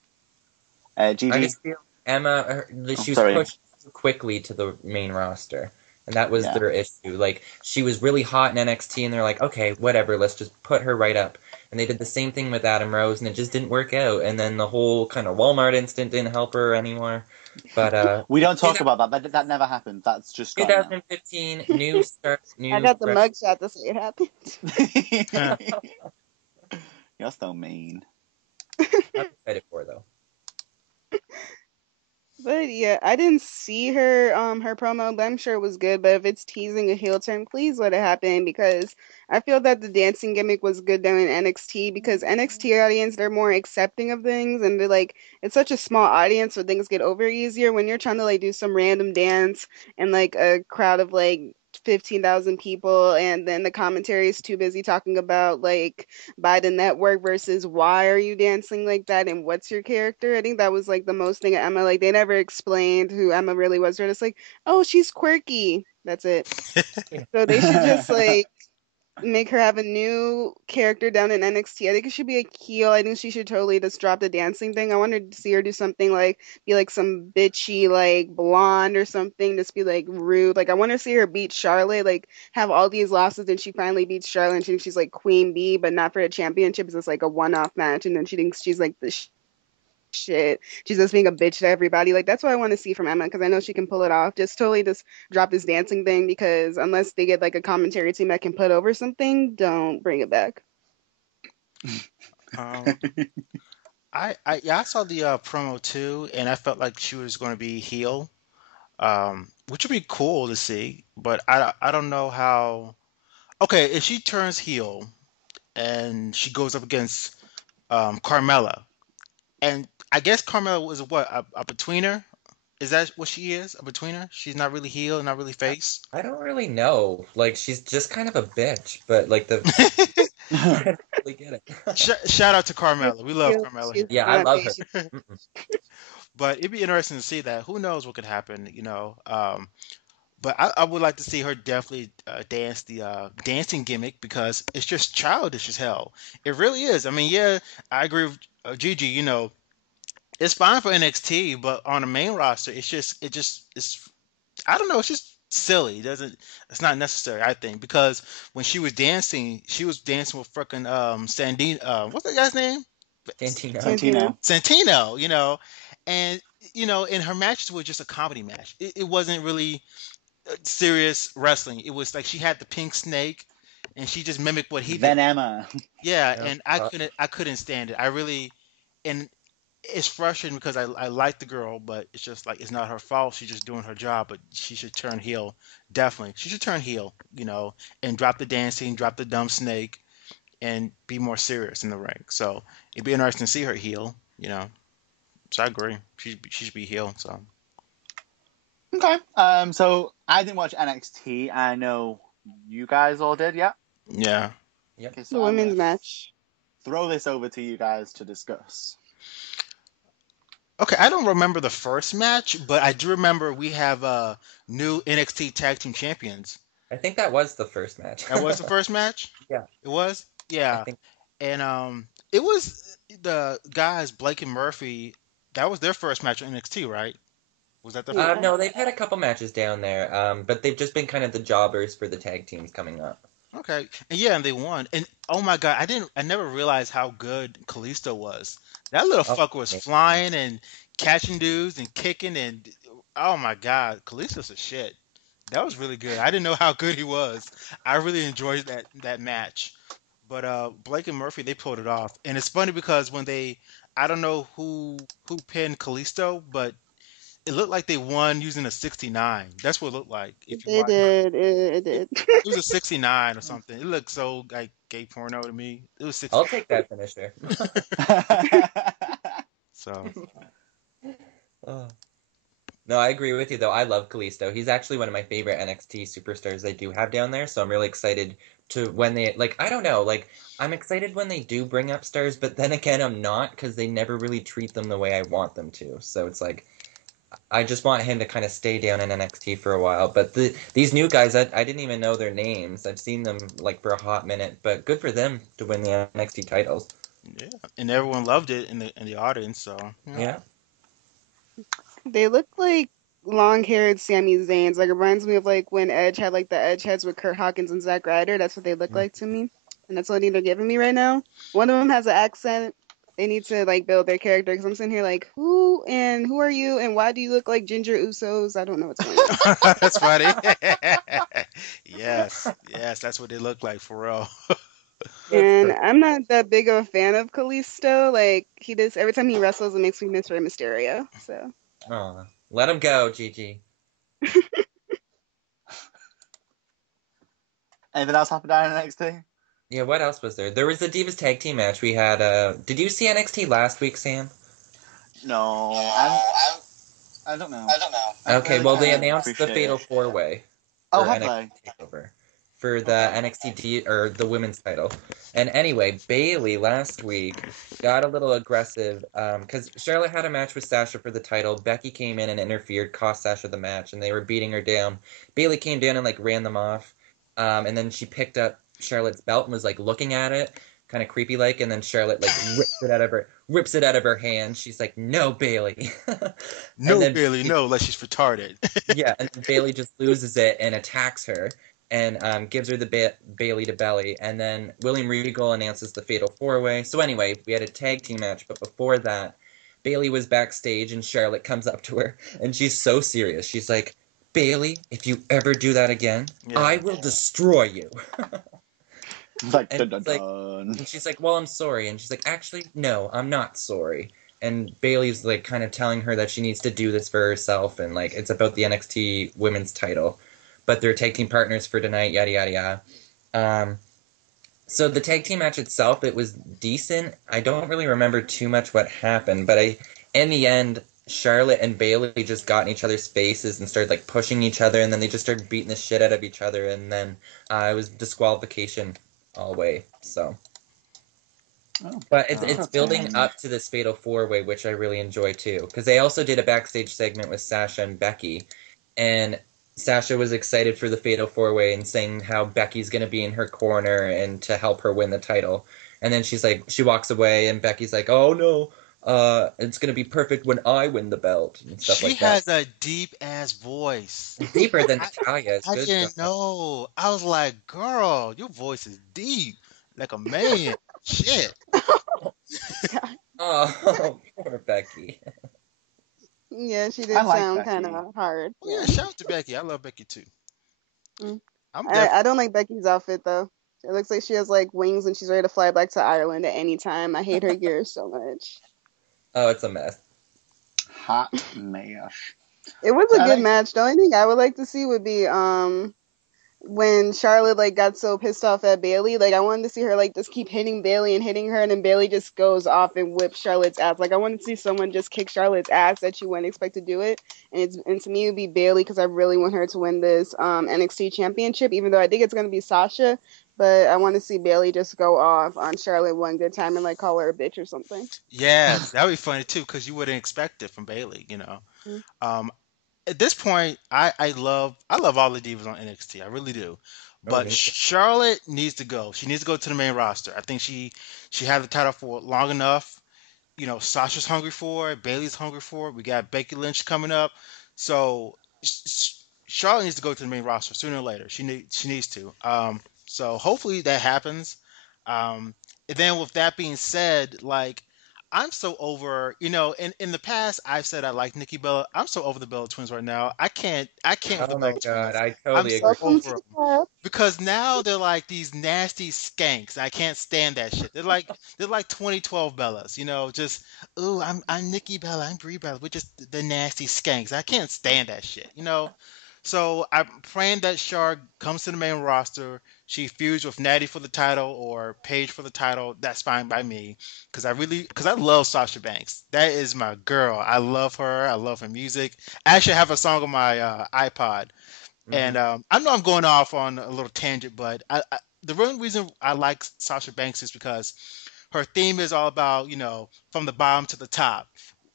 I Gigi? just feel Emma, she was sorry. pushed too quickly to the main roster. And that was Yeah. their issue. Like, she was really hot in NXT, and they're like, okay, whatever, let's just put her right up. And they did the same thing with Adam Rose, and it just didn't work out. And then the whole kind of Walmart incident didn't help her anymore. But We don't talk about that. That never happened. That's just gone 2015, new start, new. I got the mugshot to say it happened. now. You're so mean. I'm excited for though. But yeah, I didn't see her her promo, but I'm sure it was good. But if it's teasing a heel turn, please let it happen, because I feel that the dancing gimmick was good down in NXT, because NXT audience, they're more accepting of things, and they're like, it's such a small audience, so things get over easier when you're trying to like do some random dance and like a crowd of like 15,000 people, and then the commentary is too busy talking about like by the network versus why are you dancing like that and what's your character. I think that was like the most thing of Emma. Like, they never explained who Emma really was. They're just like, oh, she's quirky. That's it. So they should just like make her have a new character down in NXT. I think it should be a heel. I think she should totally just drop the dancing thing. I wanted to see her do something like be like some bitchy like blonde or something. Just be like rude. Like, I want to see her beat Charlotte. Like, have all these losses and she finally beats Charlotte and she thinks she's like Queen Bee, but not for a championship. It's just like a one-off match, and then she thinks she's like the shit. She's just being a bitch to everybody. Like, that's what I want to see from Emma, because I know she can pull it off. Just totally just drop this dancing thing, because unless they get like a commentary team that can put over something, don't bring it back. I saw the promo too, and I felt like she was going to be heel, which would be cool to see. But I don't know how. Okay, if she turns heel and she goes up against Carmella, and I guess Carmella was what, a betweener? Is that what she is? A betweener? She's not really heel, not really face. I don't really know. Like, she's just kind of a bitch, but like the. I don't really get it. Shout out to Carmella. We love Carmella. She's Yeah, I not love bitchy. her. Mm-mm. But it'd be interesting to see that. Who knows what could happen, But I would like to see her definitely dance the dancing gimmick, because it's just childish as hell. It really is. I mean, yeah, I agree with Gigi. It's fine for NXT, but on the main roster, it's I don't know. It's just silly. It's not necessary, I think, because when she was dancing with freaking Sandino. What's that guy's name? Santino. Santino. And in her matches was just a comedy match. It wasn't really serious wrestling. It was like she had the pink snake, and she just mimicked what he did. Then Emma. Yeah, Yeah. and I couldn't stand it. I really, and it's frustrating because I like the girl, but it's just like it's not her fault. She's just doing her job, but she should turn heel. Definitely, she should turn heel. And drop the dancing, drop the dumb snake, and be more serious in the ring. So it'd be interesting to see her heel. So I agree. She should be heel. So. Okay. So I didn't watch NXT. I know you guys all did, yeah? Yeah. Yep. Okay, The so I'm women's gonna match. throw this over to you guys to discuss. Okay, I don't remember the first match, but I do remember we have new NXT Tag Team Champions. I think that was the first match. That was the first match? Yeah. It was? I Yeah. think. And it was the guys, Blake and Murphy, that was their first match on NXT, right? Was that the first? Yeah. No, they've had a couple matches down there, but they've just been kind of the jobbers for the tag teams coming up. Okay. And they won. And oh my God, I never realized how good Kalisto was. That little fucker was yeah. flying and catching dudes and kicking, and oh my God, Kalisto's a shit. That was really good. I didn't know how good he was. I really enjoyed that match. But Blake and Murphy, they pulled it off. And it's funny because I don't know who pinned Kalisto, but it looked like they won using a 69. That's what it looked like. If you It watch. did. It did. It was a 69 or something. It looked so like gay porno to me. It was 69. I'll take that finisher. So Oh. No, I agree with you though. I love Kalisto. He's actually one of my favorite NXT superstars they do have down there. So I'm really excited to when they I don't know, I'm excited when they do bring up stars, but then again I'm not, because they never really treat them the way I want them to. So it's like I just want him to kind of stay down in NXT for a while. But these new guys, I didn't even know their names. I've seen them like for a hot minute, but good for them to win the NXT titles. Yeah, and everyone loved it in the audience. So Yeah. They look like long-haired Sami Zayn's. Like it reminds me of like when Edge had like the Edge heads with Kurt Hawkins and Zack Ryder. That's what they look like to me, and that's what they're giving me right now. One of them has an accent. They need to like build their character because I'm sitting here like, who are you and why do you look like Ginger Usos? I don't know what's going on. that's funny. Yes, that's what they look like for real. And I'm not that big of a fan of Kalisto. Like he does every time he wrestles, it makes me miss Rey Mysterio. So. Oh, let him go, Gigi. Anything else happened down in NXT? Yeah, what else was there? There was the Divas Tag Team match. We had, did you see NXT last week, Sam? No, I don't know. Okay, well, they announced the appreciate Fatal it. 4-Way Oh, for have NXT they? TakeOver for the NXT or the women's title. And anyway, Bayley last week got a little aggressive because Charlotte had a match with Sasha for the title. Becky came in and interfered, cost Sasha the match, and they were beating her down. Bayley came down and like ran them off, and then she picked up Charlotte's belt and was like looking at it, kind of creepy like, and then Charlotte like rips it out of her hand. She's like, "No, Bayley." No, then Bailey, no, unless she's retarded. yeah, and then Bayley just loses it and attacks her and gives her the Bayley to belly. And then William Regal announces the Fatal 4-Way. So anyway, we had a tag team match, but before that, Bayley was backstage and Charlotte comes up to her and she's so serious. She's like, "Bayley, if you ever do that again, Yeah. I will destroy you." Like, And dun, it's like- dun. And she's like, "Well, I'm sorry." And she's like, "Actually, no, I'm not sorry." And Bayley's like kind of telling her that she needs to do this for herself and like it's about the NXT women's title. But they're tag team partners for tonight, yada yada yada. So the tag team match itself, it was decent. I don't really remember too much what happened, but in the end, Charlotte and Bayley just got in each other's faces and started like pushing each other, and then they just started beating the shit out of each other, and then it was disqualification all the way. So, Oh, but it's that's building fine. up to this Fatal 4-Way, which I really enjoy too, because they also did a backstage segment with Sasha and Becky, and Sasha was excited for the Fatal 4-Way and saying how Becky's going to be in her corner and to help her win the title. And then she walks away and Becky's like, "Oh no, it's going to be perfect when I win the belt." And stuff She like that. has a deep ass voice. Deeper than Natalia. It's I good didn't stuff. know. I was like, girl, your voice is deep, like a man. Shit. Oh, poor Becky. Yeah, she did I like sound Becky. kind of hard. Oh, yeah, shout out to Becky. I love Becky too. Mm. I'm I don't like Becky's outfit though. It looks like she has like wings and she's ready to fly back to Ireland at any time. I hate her gear so much. Oh, it's a mess. Hot mess. It was a I good like- match. The only thing I would like to see would be when Charlotte like got so pissed off at Bayley. Like I wanted to see her like just keep hitting Bayley and hitting her, and then Bayley just goes off and whips Charlotte's ass. Like I wanted to see someone just kick Charlotte's ass that you wouldn't expect to do it. And to me it would be Bayley because I really want her to win this NXT championship, even though I think it's gonna be Sasha. But I want to see Bayley just go off on Charlotte one good time and like call her a bitch or something. Yeah, that would be funny too, because you wouldn't expect it from Bayley, you know. Mm. At this point, I love all the divas on NXT. I really do. But me too. Charlotte needs to go. She needs to go to the main roster. I think she had the title for long enough. You know, Sasha's hungry for it. Bayley's hungry for it. We got Becky Lynch coming up. So Charlotte needs to go to the main roster sooner or later. She needs to. So hopefully that happens. And then with that being said, like I'm so over, you know, in the past I've said I like Nikki Bella. I'm so over the Bella Twins right now. I can't with the Oh my Bella god, Twins. I I'm totally so agree. Welcome over to 'em. the club. Because now they're like these nasty skanks. I can't stand that shit. They're like 2012 Bellas, you know, just ooh, I'm Nikki Bella, I'm Brie Bella. We're just the nasty skanks. I can't stand that shit, you know. So I'm praying that Shark comes to the main roster. She feuds with Natty for the title or Paige for the title. That's fine by me because I love Sasha Banks. That is my girl. I love her. I love her music. I actually have a song on my iPod. And I know I'm going off on a little tangent, but the real reason I like Sasha Banks is because her theme is all about, you know, from the bottom to the top.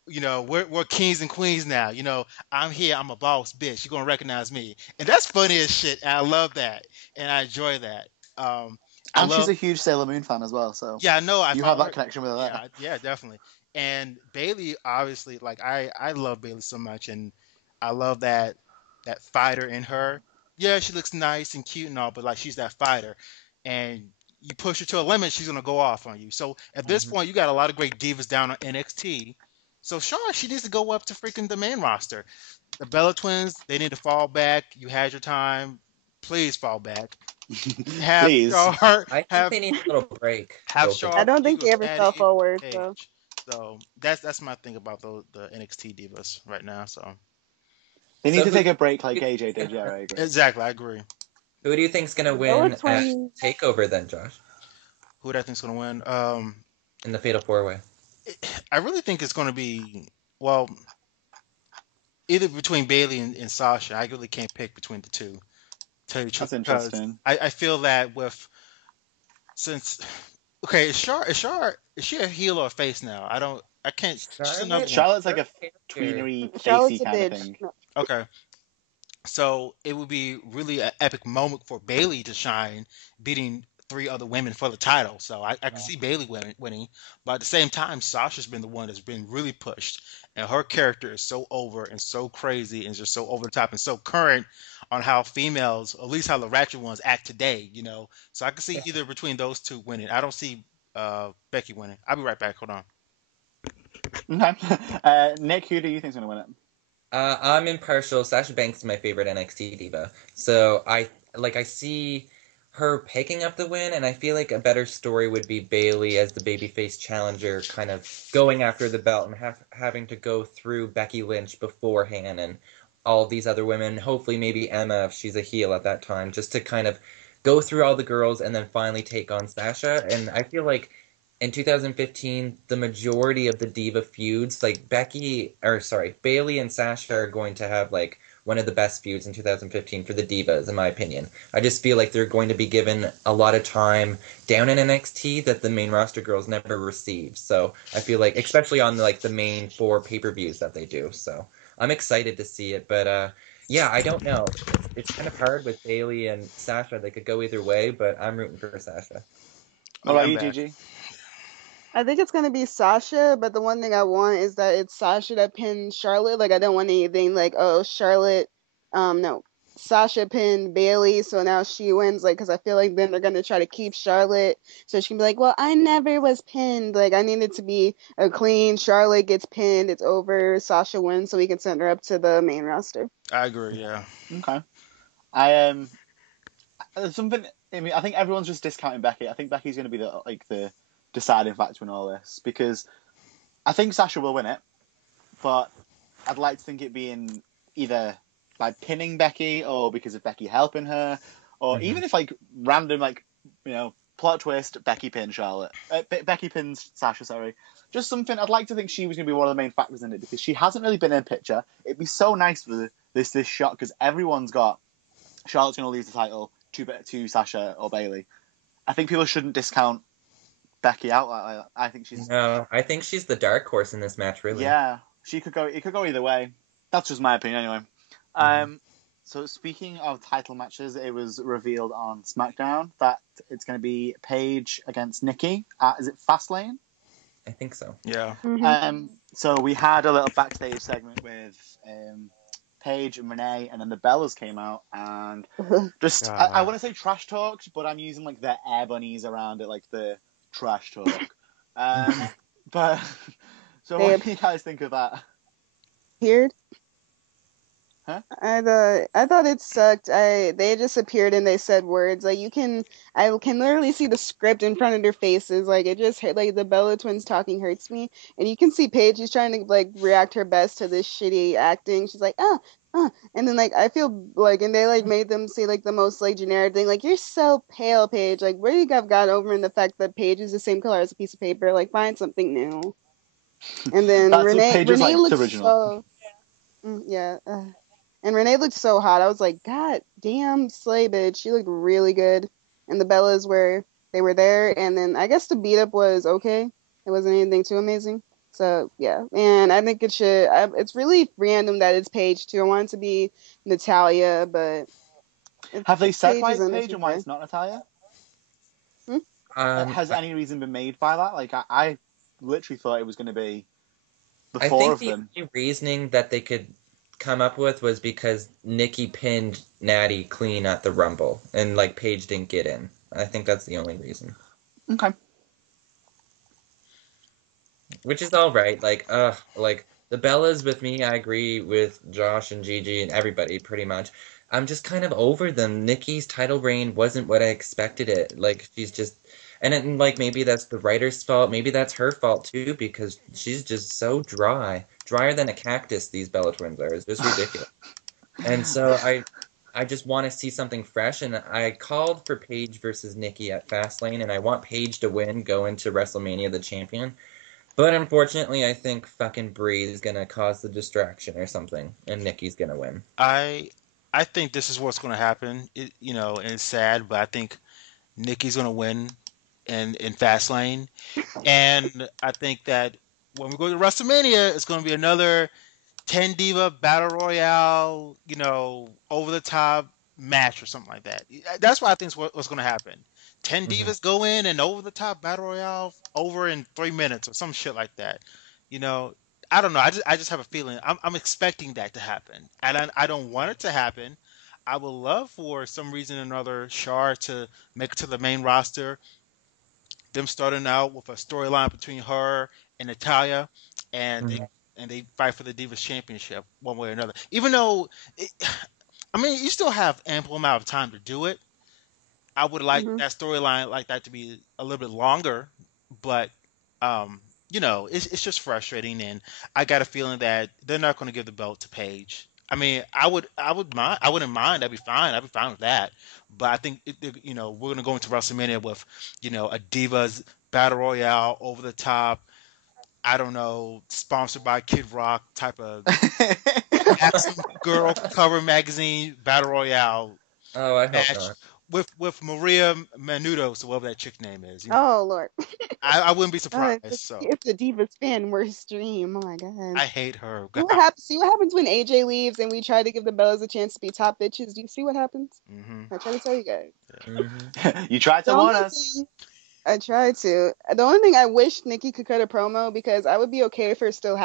we're kings and queens now. I'm here. I'm a boss, bitch. You're gonna recognize me, and that's funny as shit. And I love that, and I enjoy that. I And she's love. a huge Sailor Moon fan as well, so Yeah, I know. I you have follow that her. connection with her there. Yeah, definitely. And Bailey, obviously, like I love Bailey so much, and I love that fighter in her. Yeah, she looks nice and cute and all, but like she's that fighter, and you push her to a limit, she's gonna go off on you. So at this point, you got a lot of great divas down on NXT. So sure, she needs to go up to freaking the main roster. The Bella Twins, they need to fall back. You had your time. Please fall back. Have Please. Charlotte, I think they need a little break. have both of them. Charlotte. I don't think Eagles, they ever Natty, fell forward. Paige. So So that's my thing about the NXT divas right now. So They need So to who- take a break like AJ did. Yeah, I agree. exactly, I agree. Who do you think's gonna The Bella win at Twins. Takeover then, Josh? Who do I think's gonna win? In the Fatal 4-Way. I really think it's gonna be well either between Bailey and Sasha. I really can't pick between the two. Tell you the truth, That's because interesting. I feel that since okay, is she a heel or a face now? I can't. She's another one. Charlotte's like a Her tweenery, Charlotte's facey a kind of bitch. thing. Okay. So it would be really an epic moment for Bailey to shine, beating three other women for the title. So I can see Bailey winning, but at the same time, Sasha's been the one that's been really pushed, and her character is so over and so crazy and just so over the top and so current on how females, at least how the ratchet ones, act today. So I can see either between those two winning. I don't see Becky winning. I'll be right back. Hold on. Okay. Nick, who do you think's going to win it? I'm impartial. Sasha Banks is my favorite NXT diva. So I see her picking up the win, and I feel like a better story would be Bailey as the babyface challenger, kind of going after the belt and having to go through Becky Lynch beforehand and all these other women. Hopefully, maybe Emma, if she's a heel at that time, just to kind of go through all the girls and then finally take on Sasha. And I feel like in 2015, the majority of the diva feuds, like Bailey and Sasha are going to have like one of the best feuds in 2015 for the divas, in my opinion. I just feel like they're going to be given a lot of time down in NXT that the main roster girls never received. So I feel like, especially on like the main 4 pay-per-views that they do. So I'm excited to see it, but yeah, I don't know. It's kind of hard with Bailey and Sasha. They could go either way, but I'm rooting for Sasha. What about I'm you, back. Gigi? I think it's gonna be Sasha, but the one thing I want is that it's Sasha that pinned Charlotte. Like I don't want anything like, oh, Charlotte, no, Sasha pinned Bailey, so now she wins. Like, because I feel like then they're gonna try to keep Charlotte, so she can be like, well, I never was pinned. Like I need it to be a clean Charlotte gets pinned, it's over, Sasha wins, so we can send her up to the main roster. I agree. Yeah. Okay. I there's something. I mean, I think everyone's just discounting Becky. I think Becky's going to be the deciding factor in all this, because I think Sasha will win it, but I'd like to think it being either by pinning Becky or because of Becky helping her, or even if like random plot twist, Becky pins Charlotte, Becky pins Sasha. Sorry, just something. I'd like to think she was going to be one of the main factors in it, because she hasn't really been in a picture. It'd be so nice for this shot, because everyone's got Charlotte's going to lose the title to Sasha or Bailey. I think people shouldn't discount Becky out. I think she's. No, I think she's the dark horse in this match, really. Yeah, she could go. It could go either way. That's just my opinion, anyway. So speaking of title matches, it was revealed on SmackDown that it's going to be Paige against Nikki. Is it Fastlane? I think so. Yeah. So we had a little backstage segment with Paige and Renee, and then the Bellas came out and just I want to say trash talked, but I'm using like the air bunnies around it, like the trash talk. But so what do you guys think of that? Weird. Huh? I thought it sucked. They just appeared and they said words. Like I can literally see the script in front of their faces. Like it just hurt. Like the Bella Twins talking hurts me, and you can see Paige is trying to like react her best to this shitty acting. She's like, and then like I feel like, and they like made them say like the most like generic thing. Like you're so pale, Paige. Like where you have got over in the fact that Paige is the same color as a piece of paper. Like find something new. And then Renee looks original. so yeah. And Renee looked so hot. I was like, God damn, slay bitch. She looked really good. And the Bellas were there. And then I guess the beat up was okay. It wasn't anything too amazing. So yeah, and I think it should. It's really random that it's Paige too. I want it to be Natalia, but Have they said Paige why is it's in Paige this and why way. it's not Natalia? Hmm? Has any reason been made by that? Like, I literally thought it was going to be the I four think of the them. only reasoning that they could come up with was because Nikki pinned Natty clean at the Rumble, and like Paige didn't get in. I think that's the only reason. Okay. Which is all right. Like the Bellas with me, I agree with Josh and Gigi and everybody pretty much. I'm just kind of over them. Nikki's title reign wasn't what I expected it. Like she's just, and like maybe that's the writer's fault. Maybe that's her fault too because she's just so dry, drier than a cactus. These Bella twins are. It's just ridiculous. And so I just want to see something fresh. And I called for Paige versus Nikki at Fastlane, and I want Paige to win, go into WrestleMania the champion. But unfortunately, I think fucking Bree is gonna cause the distraction or something, and Nikki's gonna win. I think this is what's going to happen. And it's sad, but I think Nikki's going to win in Fastlane, and I think that when we go to WrestleMania, it's going to be another 10 Diva Battle Royale, over the top match or something like that. That's what I think is what's going to happen. 10 Divas go in and over the top Battle Royale over in 3 minutes or some shit like that. You know, I don't know. I just have a feeling. I'm expecting that to happen. And I don't want it to happen. I would love for some reason or another Char to make it to the main roster. Them starting out with a storyline between her and Natalia, and Mhm. they fight for the Divas Championship one way or another. Even though, I mean, you still have ample amount of time to do it. I would like Hmm. that storyline like that to be a little bit longer, but um, it's just frustrating, and I got a feeling that they're not going to give the belt to Paige. I mean, I wouldn't mind. I'd be fine. I'd be fine with that. But I think we're going to go into WrestleMania with a Divas Battle Royale over the top. I don't know, sponsored by Kid Rock type of Action Girl cover magazine Battle Royale Oh, I hope match not. with Maria Menounos, whatever that chick name is. Oh Lord. I wouldn't be Oh, surprised. So it's the Divas fan worst dream. Oh my god. I hate her. See what happens? See what happens when AJ leaves and we try to give the Bellas a chance to be top bitches. Do you see what happens? Hmm. I try to tell you guys. Hmm. You tried The to warn only us. thing I tried to. The only thing I wish Nikki could cut a promo because I would be okay if her still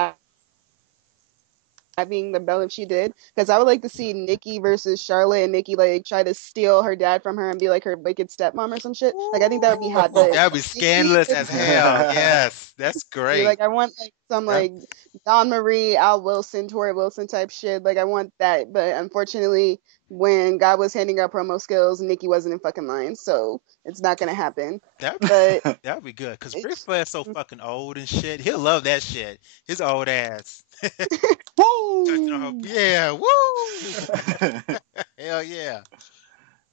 having the belt if she did. Because I would like to see Nikki versus Charlotte and Nikki like try to steal her dad from her and be like her wicked stepmom or some shit. Like I think that would be hot. But That would be Nikki scandalous could as hell. Yes, that's be great. like, I want like some Yeah. like Dawn Marie, Al Wilson, Tori Wilson type shit. Like I want that. But unfortunately, when God was handing out promo skills, Nikki wasn't in fucking line, so it's not gonna happen. That But that would be good because Ric it's Flair's so fucking old and shit. He'll love that shit. His old ass. Touching on her. Woo! Yeah, woo! Hell yeah.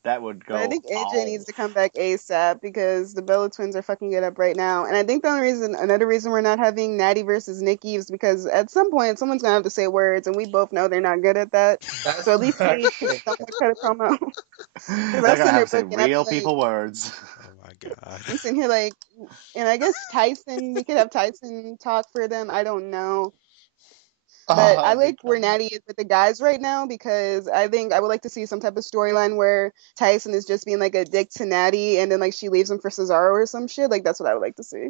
That would But I go think AJ off. needs to come back ASAP because the Bella Twins are fucking it up right now. And I think the only reason, another reason we're not having Natty versus Nikki is because at some point someone's gonna have to say words, and we both know they're not good at that. That's So at least what Paige could somewhat cut a promo. Because They're I'm gonna sitting have here to say looking, I'm real like, people words. Oh my god. I'm sitting here like, and I guess Tyson, we could have Tyson talk for them. I don't know. But I Big like where time. Natty is with the guys right now because I think I would like to see some type of storyline where Tyson is just being like a dick to Natty and then like she leaves him for Cesaro or some shit. Like that's what I would like to see.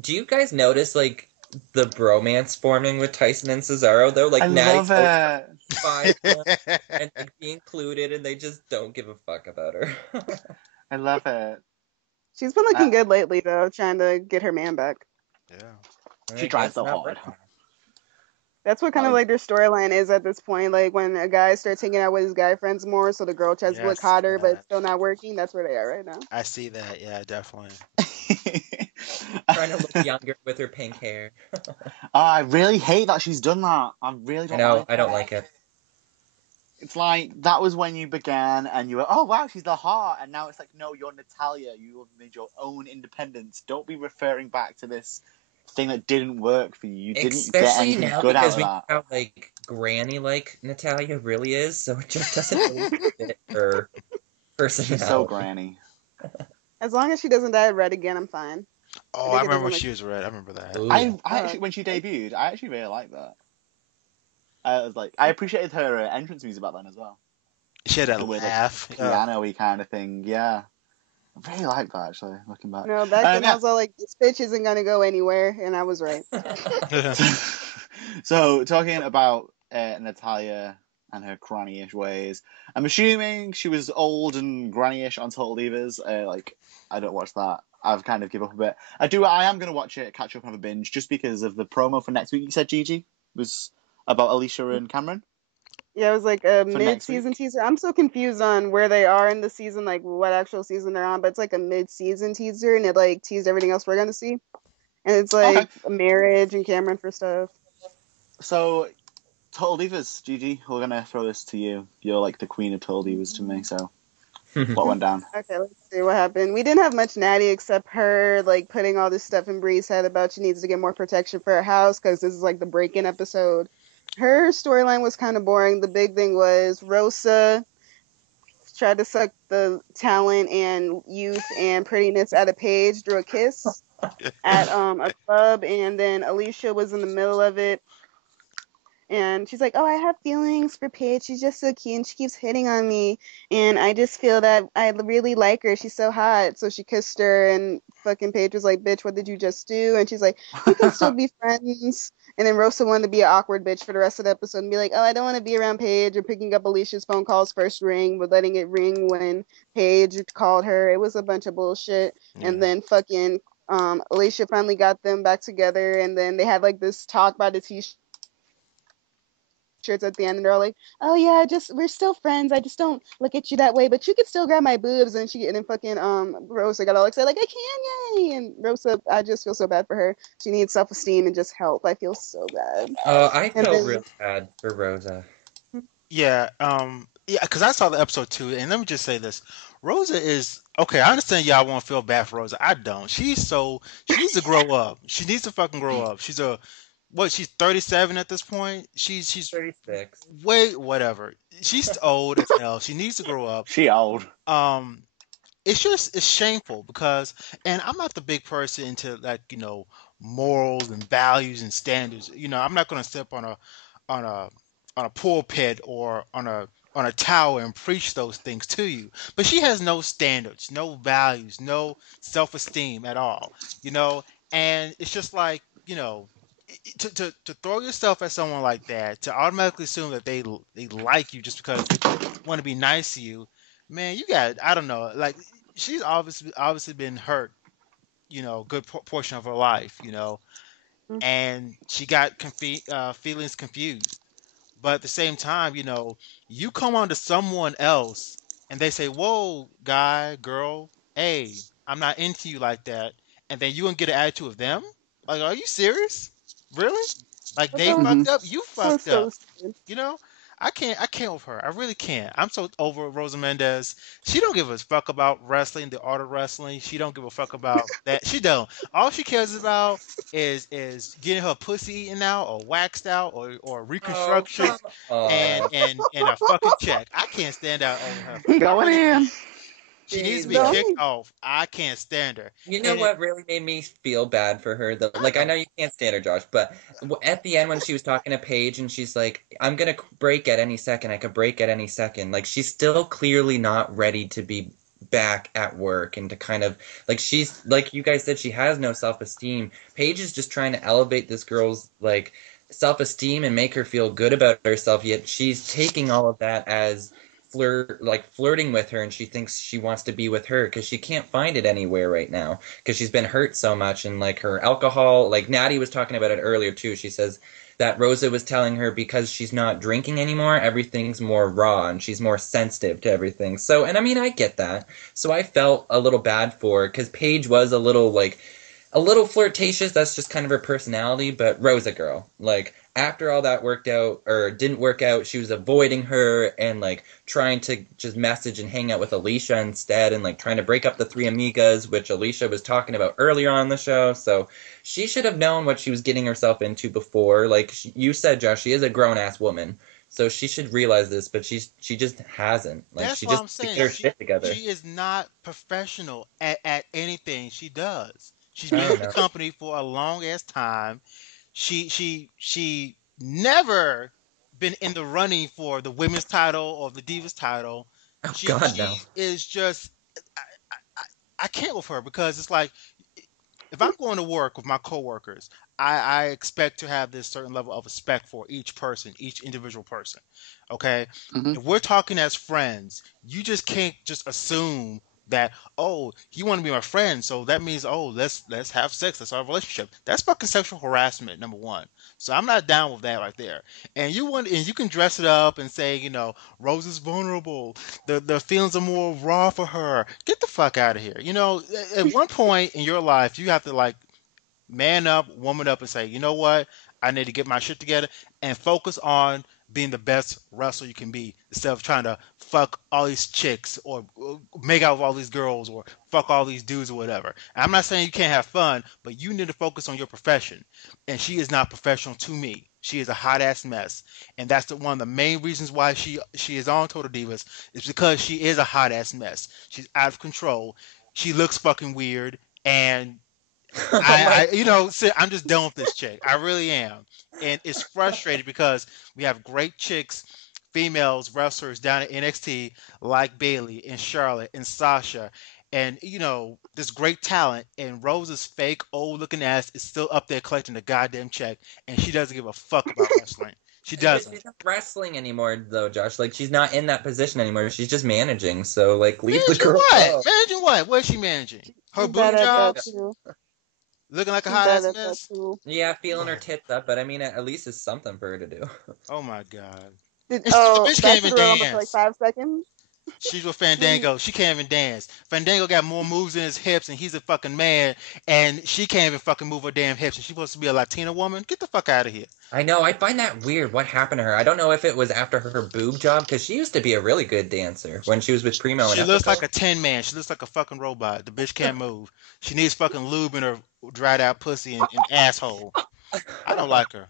Do you guys notice like the bromance forming with Tyson and Cesaro though? I Like Natty's love always it. by him and like be included, and they just don't give a fuck about her. I love it. She's been looking good lately though, trying to get her man back. Yeah. And She I tries guess so not hard. working. That's what kind of like their storyline is at this point. Like when a guy starts hanging out with his guy friends more, so the girl tries Yeah, to I look see hotter, but that. it's still not working. That's where they are right now. I see that. Yeah, definitely. Trying to look younger with her pink hair. I really hate that she's done that. I really I don't know, like I don't it. like it. It's like that was when you began and you were, oh wow, she's the heart, and now it's like, no, you're Natalia. You have made your own independence. Don't be referring back to this thing that didn't work for you. You didn't get Especially anything now good out because of we know that. how like granny like Natalia really is, so it just doesn't really fit her She's so personality. granny. As long as she doesn't die red again, I'm fine. Oh, I I think it remember doesn't when like. she was red. I remember that. Ooh. I actually, when she debuted, I actually really liked that. I was like, I appreciated her entrance music back then as well. She had that The weird, like, laugh. piano-y kind of thing. Yeah, I really liked that actually. Looking back. No, back then I Yeah. was all like, this bitch isn't gonna go anywhere, and I was right. So talking about Natalia and her granny-ish ways, I'm assuming she was old and granny-ish on Total Divas. Like, I don't watch that. I've kind of given up a bit. I am going to watch it, catch up on a binge, just because of the promo for next week. You said Gigi was about Alicia and Cameron Yeah, it was like a for next mid-season week. teaser. I'm so confused on where they are in the season, like what actual season they're on, but it's like a mid-season teaser, and it like teased everything else we're gonna see. And it's Okay, like a marriage and Cameron for stuff. so Total Divas, Gigi, we're going to throw this to you. You're like the queen of Total Divas to me, so what went down? Okay, let's see what happened. We didn't have much Natty except her like putting all this stuff in Bree's head about she needs to get more protection for her house because this is like the break-in episode. Her storyline was kind of boring. The big thing was Rosa tried to suck the talent and youth and prettiness out of Paige through a kiss at a club, and then Alicia was in the middle of it. And she's like, oh, I have feelings for Paige. She's just so cute and she keeps hitting on me. And I just feel that I really like her. She's so hot. So she kissed her and fucking Paige was like, bitch, what did you just do? And she's like, we can still be friends. And then Rosa wanted to be an awkward bitch for the rest of the episode and be like, oh, I don't want to be around Paige or picking up Alicia's phone calls first ring, but letting it ring when Paige called her. It was a bunch of bullshit. Yeah. And then fucking Alicia finally got them back together. And then they had like this talk about the t-shirt at the end, and they're all like, oh yeah, just we're still friends, I just don't look at you that way, but you could still grab my boobs. And then fucking Rosa got all excited like, I can, yay. And Rosa, I just feel so bad for her. She needs self-esteem and just help. I feel so bad. I And felt then real bad for Rosa. Yeah, because I saw the episode too, and let me just say this: Rosa is okay. I understand y'all want to feel bad for Rosa. I don't. She needs to grow up. She needs to fucking grow up. She's 37 at this point. She's 36. way whatever. She's old as hell. She needs to grow up. She old. It's shameful because, and I'm not the big person into like morals and values and standards. I'm not gonna step on a on a pulpit or on a tower and preach those things to you. But she has no standards, no values, no self-esteem at all. And it's just like to throw yourself at someone like that, to automatically assume that they like you just because they want to be nice to you, man, you got, I don't know, like she's obviously been hurt, good portion of her life, and she got feelings confused. But at the same time, you come on to someone else and they say, whoa, guy, girl, hey, I'm not into you like that. And then you gonna get an attitude of them? Like, are you serious? Really? Like but they that Mm-hmm. fucked up? You was fucked so up. stupid. You know? I can't with her. I really can't. I'm so over Rosa Mendez. She don't give a fuck about wrestling, the art of wrestling. She don't give a fuck about that. She don't. All she cares about is getting her pussy eaten out or waxed out or Oh, reconstruction come on. and a fucking check. I can't stand out over her. I Going really in. can't. She needs to be The Jesus. kicked only off. I can't stand her. You know And what really made me feel bad for her, though? Like, I know you can't stand her, Josh, but at the end when she was talking to Paige and she's like, I'm gonna break at any second, I could break at any second. Like, she's still clearly not ready to be back at work and to kind of, like, she's, like you guys said, she has no self-esteem. Paige is just trying to elevate this girl's, like, self-esteem and make her feel good about herself, yet she's taking all of that as flirting with her, and she thinks she wants to be with her because she can't find it anywhere right now because she's been hurt so much. And like her alcohol, like Natty was talking about it earlier too, she says that Rosa was telling her because she's not drinking anymore, everything's more raw and she's more sensitive to everything. So, and I mean, I get that. So I felt a little bad for her because Paige was a little flirtatious. That's just kind of her personality. But Rosa girl, like, after all that worked out or didn't work out, she was avoiding her and like trying to just message and hang out with Alicia instead, and like trying to break up the three amigas, which Alicia was talking about earlier on the show. So she should have known what she was getting herself into before. Like you said, Josh, she is a grown ass woman. So she should realize this, but she just hasn't. Like, that's she what just I'm needs to saying. get her shit together. She is not professional at anything she does. She's I been don't with the know. company for a long ass time. She never been in the running for the women's title or the Divas title. Oh She God, no. she is just I can't with her because it's like if I'm going to work with my coworkers, I expect to have this certain level of respect for each person, each individual person. Okay, Mhm. if we're talking as friends, you just can't just assume that you want to be my friend, so that means let's have sex, let's have a relationship. That's fucking sexual harassment, number one. So I'm not down with that right there. And you can dress it up and say Rose is vulnerable, the feelings are more raw for her. Get the fuck out of here. At one point in your life, you have to like man up, woman up, and say, you know what? I need to get my shit together and focus on being the best wrestler you can be instead of trying to fuck all these chicks or make out with all these girls or fuck all these dudes or whatever. And I'm not saying you can't have fun, but you need to focus on your profession. And she is not professional to me. She is a hot ass mess, and that's one of the main reasons why she is on Total Divas is because she is a hot ass mess. She's out of control. She looks fucking weird, and Oh my. I'm just done with this chick. I really am, and it's frustrating because we have great chicks, females wrestlers down at NXT like Bailey and Charlotte and Sasha, and this great talent. And Rose's fake old looking ass is still up there collecting the goddamn check, and she doesn't give a fuck about wrestling. She But she's doesn't. not wrestling anymore, though, Josh. Like, she's not in that position anymore. She's just managing. So, like, leave the Managing girl what? alone. Managing what? What is she managing? Her She's bad boob at that jobs? too. Looking like a She's hot bad ass at that mess? too. Yeah, feeling her Ugh. tits up, but I mean, at least it's something for her to do. Oh my god. Did, And the oh, bitch back can't to even the Royal Rumble for like dance. 5 seconds. She's with When Fandango. She can't even dance. Fandango got more moves in his hips, and he's a fucking man, and she can't even fucking move her damn hips. And she's supposed to be a Latina woman. Get the fuck out of here. I know, I find that weird. What happened to her? I don't know if it was after her boob job, because she used to be a really good dancer when she was with Primo and She looks like Epico. a tin man. She looks like a fucking robot. The bitch can't move. She needs fucking lube in her dried out pussy and asshole. I don't like her.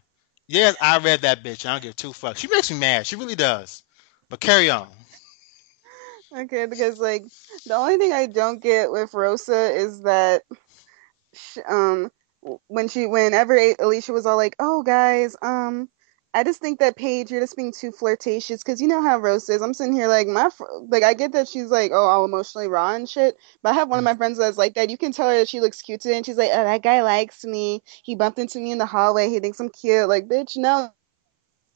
Yes, I read that bitch. I don't give two fucks. She makes me mad. She really does. But carry on. okay, because like the only thing I don't get with Rosa is that whenever Alicia was all like, "Oh guys, I just think that Paige, you're just being too flirtatious," because you know how Rose is. I'm sitting here like like I get that she's like, oh, all emotionally raw and shit, but I have one of my friends that's like that. You can tell her that she looks cute today, and she's like, "Oh, that guy likes me. He bumped into me in the hallway. He thinks I'm cute." Like, bitch, no.